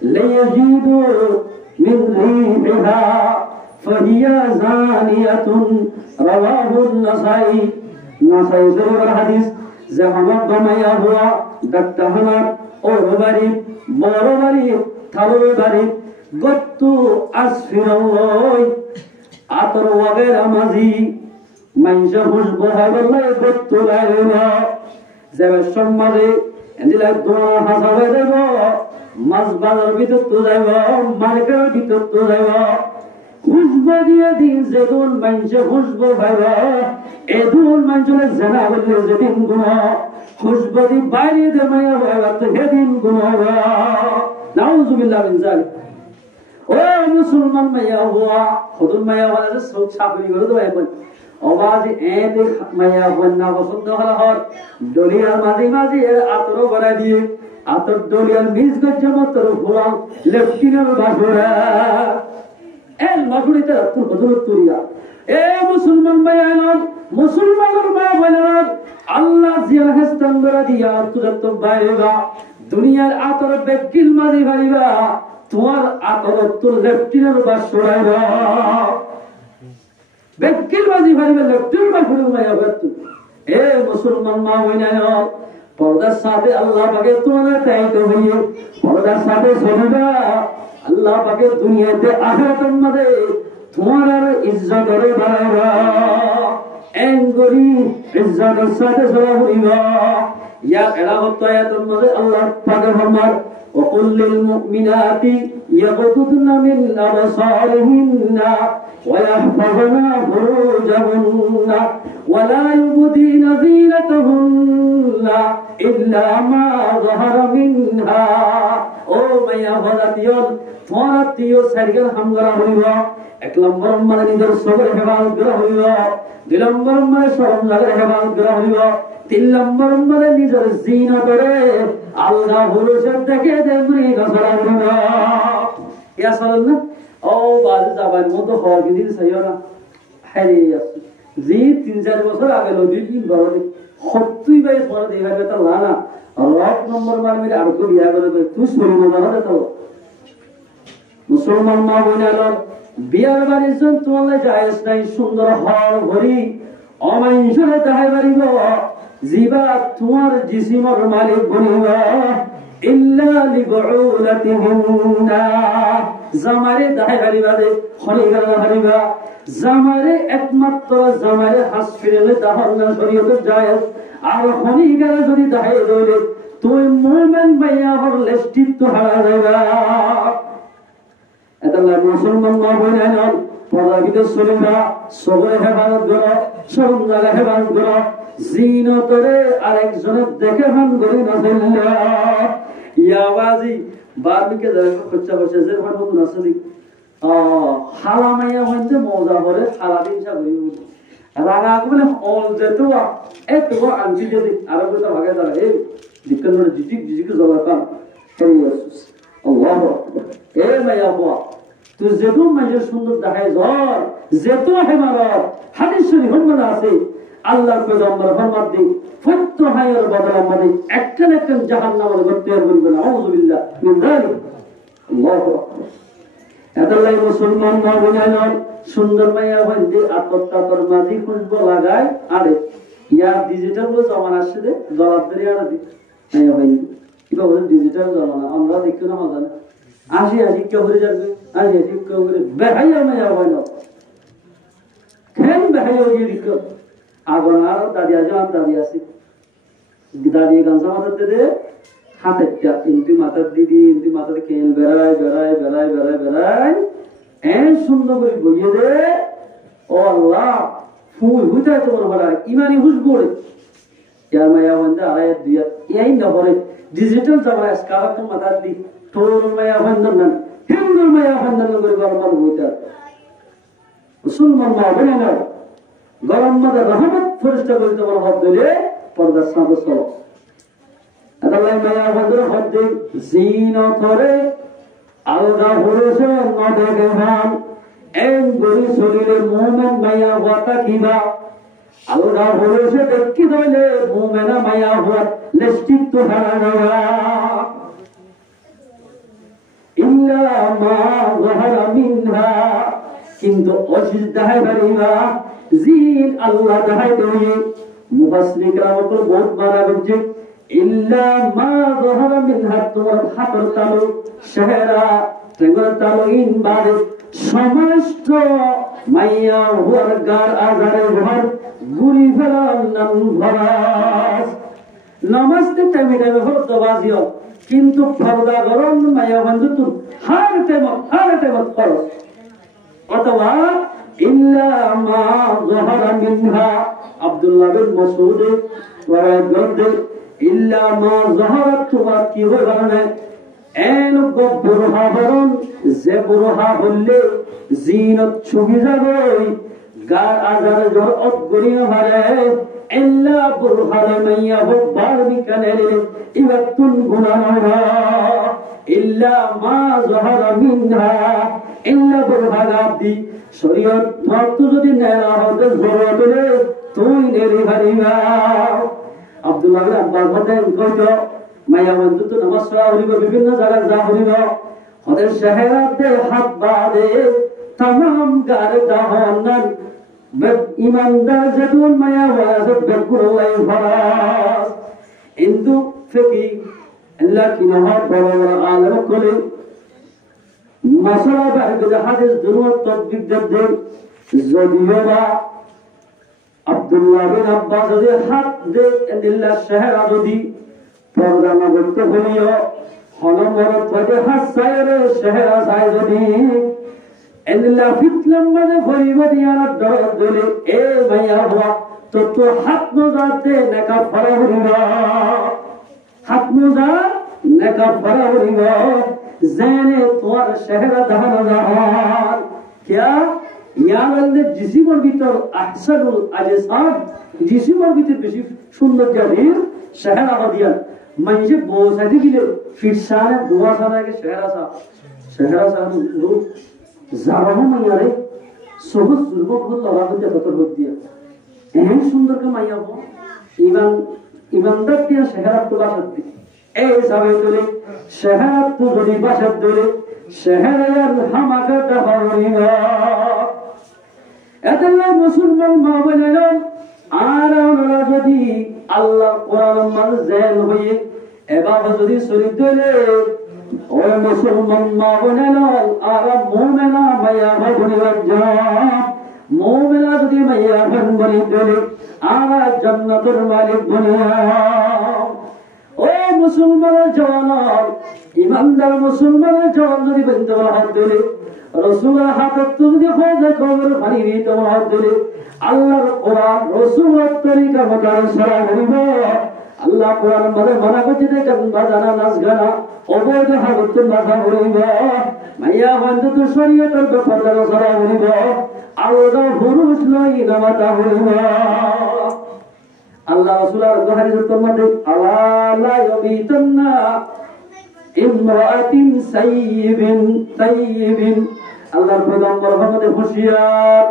লা ইয়াজিদু মিন রিহিহা ফাহিয়া জানিয়াতুন রাওয়াহু নাসাই নাসাই শরীফের হাদিস যে আমার গমাইয়া হুয়া ডাক্তার হামার ও বাড়ি বড় বাড়ি থালবে বাড়ি গত্তু আসফিরাল্লাহ আতর ওয়াগের আমাজি মাইনসা খুশবু হাইবাল্লাহ গত্তু লাইনা যাবে সমাজে এদিলা দোয়া হাসাবে দেব মাছ বাজার ভিতর তো যাইব মার্কেটের ভিতর তো যাইব খুশবু দিয়ে দিন যেদিন মাইনসা খুশবু ভাইবা এদিন মাইনসলে জানা বললে যেদিন গুণা খুশবু দি বাইরে দে মাইয়া ভাইবা তো সেদিন গুণা নাউজুবিল্লাহ মিন যালিক ও মুসলমান মাইয়া হুয়া খুদুন মাইয়া হলে যে সব চাকরি করে তো এখন আওয়াজে এতে মাইয়া হন না পছন্দ হলা হর দলিয়ার মাঝে মাঝে আতর বড়া দিয়ে আতর দলিয়ার মিজ গজ্জ মতর হুয়া লেফটিনের বাসুরা এল মাগুরিতে তুই হযরত তুরিয়া এ মুসলমান ভাইয়ান মুসলমানের মা বোনেরা আল্লাহ জিয়ার হাস্তান বড়া দিয়া তুই তো বাইরেবা দুনিয়ার আতর বেকিল মাঝে ভারিবা তোমার আতর তো লেফটিনের বাসুরা বেকিল মাঝে ভারিবা লেফটিনের বাসুরা মাইয়া বাত এ মুসলমান মা বোনেরা পর্দার সাথে আল্লাহ পাকে তোমার তাইতো হইয়ে পর্দার সাথে চলবা আল্লাহ পাকে দুনিয়াতে আখিরাতের মধ্যে তোমার ইজ্জতের বাড়াইবা এঙ্গরি ইজ্জতের সাথে চলা হইবা ইয়া এলাগত আয়াতের মধ্যে আল্লাহ পাকে ফরমান وقل للمؤمنات يغضضن من أبصارهن ويحفظن فروجهن ولا يبدين زينتهن إلا ما ظهر منها ও মাইয়া হযরতিয়ন তোমারতিও সাইকেল হামগরা হইবা এক নম্বর মানে নিজের সবরে হেফাজত করা হইবা দুই নম্বর মানে শরম জায়গায় হেফাজত করা হইবা তিন নম্বর মানে নিজের জিনাতরে আল্লাহ হুলুসের দেখে দেবরি নজরা হইবা ইয়া সাল্লাল্লাহ ও বাজ যাবার মতো হওয়ার দিন সাইও না হারি আছে জি 3-4 বছর আগে লদি কি বড় সত্যই ভাই বড় দেখাবে তা লানা রক নম্বর মানে মেরে আর কো বিয়া করে তুই শুরু না না তো মুসলমান মা বোনেরা বিয়ার বাড়ির জন্য তোমার জায়েজ নাই সুন্দর হল ভরি অমাইনসরে তাহাই বাড়িব জিবা তোমার জিসিমর মালিক বনিবা ইল্লা লিবউলাতিহিন্না জামারে তাহাই বাড়িবা দে খনিগার বাড়িবা জামারে একমাত্র জামারে হাসফিরেলে তাহার না শরীয়তে জায়েজ আর খনিগার যদি তাহাই রইলে তুই মুমিন মাইয়া হর লেস্টিত হারা যাইবা এটা মুসলমান মা বোনেরা পর্দার ভিতর চলিবা সবরে হেফাজত করো শরম জায়গা হেফাজত করো জিনতরে আরেকজনের দেখে ভান করি না চলিলা ইয়াবাজি বারমিকে যারা খরচা বসে যে ভান বন্ধু নাসলি হালা মাইয়া হইছে মজা করে সারা দিন সা ঘুরি রাগা বলে অল যেতো এত আনজি যদি আর কথা ভাগে দাঁড়া এই দিকন জিজিক জিজিক জ্বালাতাম আল্লাহু আকবার মায়া হওয়া তুই যেটু মানুষের সুন্দর দেখায় জ্বর যেত হেমারত হাদিস শরীফ মধ্যে আছে আল্লাহর পয়গম্বর ফরমান দি ফত্ত হায়ের বদলা মানে একখান একখান জাহান্নামের ভর্তি আর বলবেন আউযুবিল্লাহ মিন যালিক আল্লাহু আকবার এদালাই মুসলমান না বলেন সুন্দর মায়া হইতে আত্মত্যাগের মাঝে খুশবু লাগায় আরে ইয়া ডিজিটাল বলে জমানা আসছে দে জবাবদারি আর দি মায়া হইতে কিবা বলে ডিজিটাল জমানা আমরা দেখতে না মজা না আসি আসি কেউ করে যাবে আসি আসি কেউ করে বেহাইয়া মায়া হয় না কেন বেহাইয়া হয়ে দিক আগুন আর দাদি আছে দাদি গান সামাতে দে হাতে ইন্টি মাথার দিদি ইন্টি মাথাতে কেল বেড়ায় এন সুন্দর করে বইয়ে দে ও আল্লাহ ফুল হুইতায় তোমার হরা ইমানি হুশ পড়ে ইয়ার মায়া হন্দা আড়াই দুই এই না পরে ডিজিটাল জামায় স্কারা তো মাথার দি তোর মায়া হন্দা না হিন্দুর মায়া হন্দা না করে গরমার বইতা মুসলমান মা বলে না গরম মাদা রহমত ফেরেশতা করে তোমার হাত ধরে পর্দার সাথে চলো আল্লাহ মায়া হন্দা হাত দে জিনতরে আলগা হরেছে নদে ভান এন গরি শরীরে মুমিন মায়া হওয়াটা কিবা আলগা হরেছে দেখি দইলে মুমিনা মায়া হওয়া নিশ্চিত হারানো ইল্লা মা যাহারা মিনহা কিন্তু অজিজ দাহাই বাড়িবা জিন আল্লাহ দাহাই দই মুফাসসিরিনরা মত বহুত মারা বলছে ইল্লা মা যাহারা মিনহা তোমার হাতর তালু শেহরা তেগর তালু ইন বাদে সমস্ত মাইয়া হুয়ার গার আজারে ঘর গুরি ফেলার নাম ভরাস নমস্তে টাইমে হতো বাজিও কিন্তু পর্দা গরম মাইয়া বন্ধু তুই হার টাইম খরচ অথবা ইল্লা মা যাহারা মিনহা আব্দুল্লাহ বিন মাসউদ ওয়ারাদ ইল্লা মা যাহারা তোমার কি হবে না এন গবরহা বরন যে বরহা হলে জিনত ছবি যাবে গার আজার জোর অগরিয়া হারে ইল্লা বুরহাল মাইয়া বার বিকালে ইবাতুন গুনাহা ইল্লা মা যাহারা মিনহা ইল্লা বুরহাল আব্দি শরীয়ত মত যদি নেরা হতে জরুরে তুই নেরি হারিবা আব্দুল্লাহ বিন আব্বাস বলেন কইতো মায়া বন্ধু তো নমস্কার হরিব বিভিন্ন জায়গায় যা হরিব হদের শহরাতে হাত বাদে तमाम গার দাহনান ইমানদার যেতুন মায়া ওয়াজ বেকুলাই ফরাস হিন্দু ফিকি আল্লাহ কি নহর বড় আলেম কোলে মাসলা বাহিদ হাদিস দুরুত তদবিক দেন যদিও বা আব্দুল্লাহ বিন আব্বাস যদি হাত দে আল্লাহ শহরা যদি প্রোগ্রাম করতে হলিও হনমর থেকে হাসায়রে শহরা যায় যদি আল্লাহ ফিতলাম মানে হইব দিয়ার দর দলে এ মাইয়া হওয়া তো হাত নজাতে নেকা ফরা হরিবা হাত নজা নেকা ফরা হরিবা জানে তোর শহরা দাহান জাহান क्या ইয়ার আল্লাহ জিসিমের ভিতর আহসানুল আজসাম জিসিমের ভিতর বেশি সুন্দর জাতির শহরা হদিয়া মানে বসাদি গিলে ফিরসানে দুয়া সারাকে শহরা সা লোক জারাহু মাইয়ারে সবুজ যুবক লড়া হতে কত হদিয়া এহেন সুন্দর কে মাইয়া হো ইমানদার দিয়া শহরা তো বাসতি এই সবে তোলে শহরা তো যদি বাসত দলে শহরের হামাকা দাহরিনা এতলা মুসলমান মা বলেন আর ওরা যদি আল্লাহ কোরআন মানজেল হয়ে এবার যদি শরীর দলে ও মুসলমান মা বলেন আর মুমিনা মায়া বনিবার জান মুমিনা যদি মায়া বনি দলে আর জান্নাতুর মালিক বনিয়া ও মুসলমান জওয়ান ইমানদার মুসলমান জওয়ান যদি বন্ধ হাত দলে রাসূলের হাতে তুমি খোঁজে খবর পানিবি তোমার হাত দলে আল্লাহর কোরআন রাসূলের তরিকা মতার সারা হইব আল্লাহ কোরআন মানে মানা করতে দেখেন বাজানা নাচ গানা অবৈধ হাগত মাথা হইব মাইয়া বন্ধু তো শরীয়তের ব্যাপার সারা হইব আলাদা পুরুষ নয় নামাতা হইব আল্লাহ রাসূলের হাদিসের মধ্যে আলা লা ইয়াবিতান্না ইমরাতিন সাইয়্যিবিন আল্লাহর পয়গম্বর হতে হুঁশিয়ার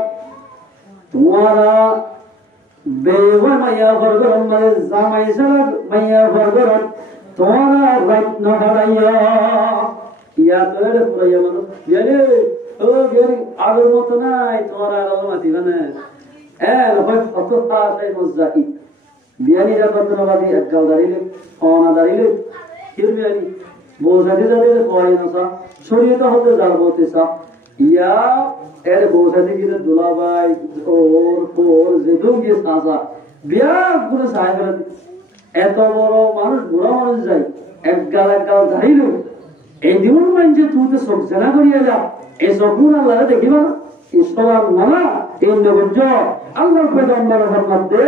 তোমারা বেওয়া মাইয়া বর্গর মানে জামাই সারা মাইয়া বর্গর তোমারা রাইট না হারাইয়া ইয়া করে পুরাইয়া মানুষ গেলে ও গেরি আগের মতো নাই তোমারা আলমাতি মানে হয় কত তাই মজাকি বিয়ানিরা বন্ধনবাদী একগাল দাঁড়িয়ে অনা দাঁড়িয়ে কেউ বিয়ানি বোঝাতে দাঁড়িয়ে কয় না শরীয়ত হতে জালবতে সা ইয়া এর বোঝাতে গিয়ে দুলাভাই ওর যেদুম গিয়ে সাঁসা বিয়া করে সাহেব এত বড় মানুষ বুড়া মানুষ যায় একগাল দাঁড়িল এই দিন মানছে তুই তো সব জানা করিয়া যা এই সবগুণ আল্লাহ দেখিবা ঈশ্বর মানা এই নগর্য আল্লাহর পয়গম্বর মধ্যে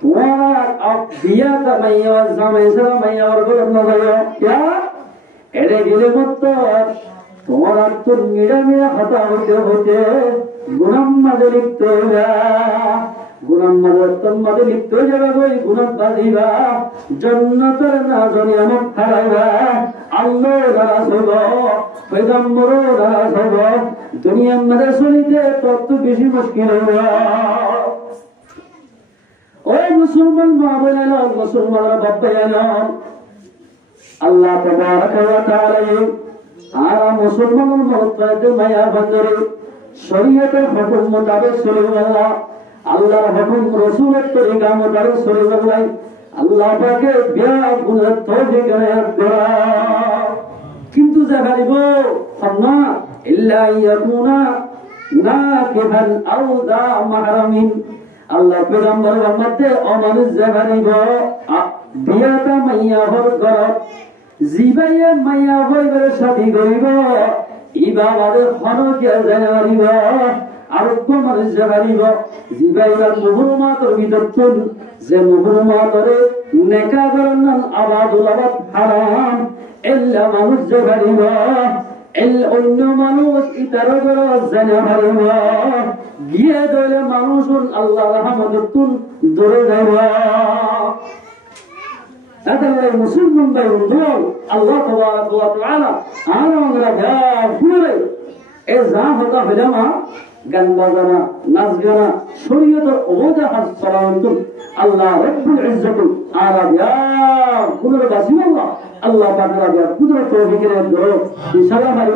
তোমার বিয়াটা মাইয়া জামাই সারা মাইয়া ওর করে না যায় क्या এরে গেলে মত তোমার তো নিরামিয়া হতা হইতে গুনাম মাঝে লিখতে গুনাম মাঝে লিখতে যাবে ওই গুনাম বাঁধিবা জান্নাতের না জানি আমার হারাইবা আল্লাহ নারাজ হইব পয়গম্বর নারাজ হইব দুনিয়ার মধ্যে চলিতে তত বেশি মুশকিল হইব ওই মুসলমান মা বোনেরা মুসলমানরা বাবা আল্লাহ তাবারাক ওয়া তাআলা আর মুসলমানের মহত্বতে মায়া বন্দরে শরীয়তের হুকুম মোতাবেক চলবে আল্লাহর হুকুম রাসূলের তরিকা মোতাবেক চলবে আল্লাহ পাকে বিয়া গুনাহ তওফিক দেয়া কিন্তু জাগারিব ফান্না ইল্লা ইয়াকুনা নাকিহান আও দা মাহরামিন আল্লাহ পয়গম্বরের মধ্যে অমানুষ জাগারিব বিয়াটা মাইয়া হর গরত জিবাইয়ে মাইয়া হইবার সাথী করিব ইবা আমাদের হনকিয়া জানারিব আরোগ্য মানুষ জানারিব জিবাইবার মুহুরমাতর বিদর্থন যে মুহুরমাতরে নেকা করেন আবাদুল আবাদ হারাম এল্লা মানুষ জানারিব এল অন্য মানুষ ইতার জানারিব গিয়ে দলে মানুষ আল্লাহ রহমতুন দূরে যাইব هذا المسلم بيرجون الله تبارك وتعالى أنا أقول كل إذا هذا فلما গান বাজানা নাচ গানা শরীয়তের ওজা হাজ সালামতুন আল্লাহ রব্বুল ইজ্জত আরাবিয়া কুদরত বাসিম আল্লাহ পাক রাবিয়া কুদরত তৌফিকের দরদ ইনশাআল্লাহ ভালো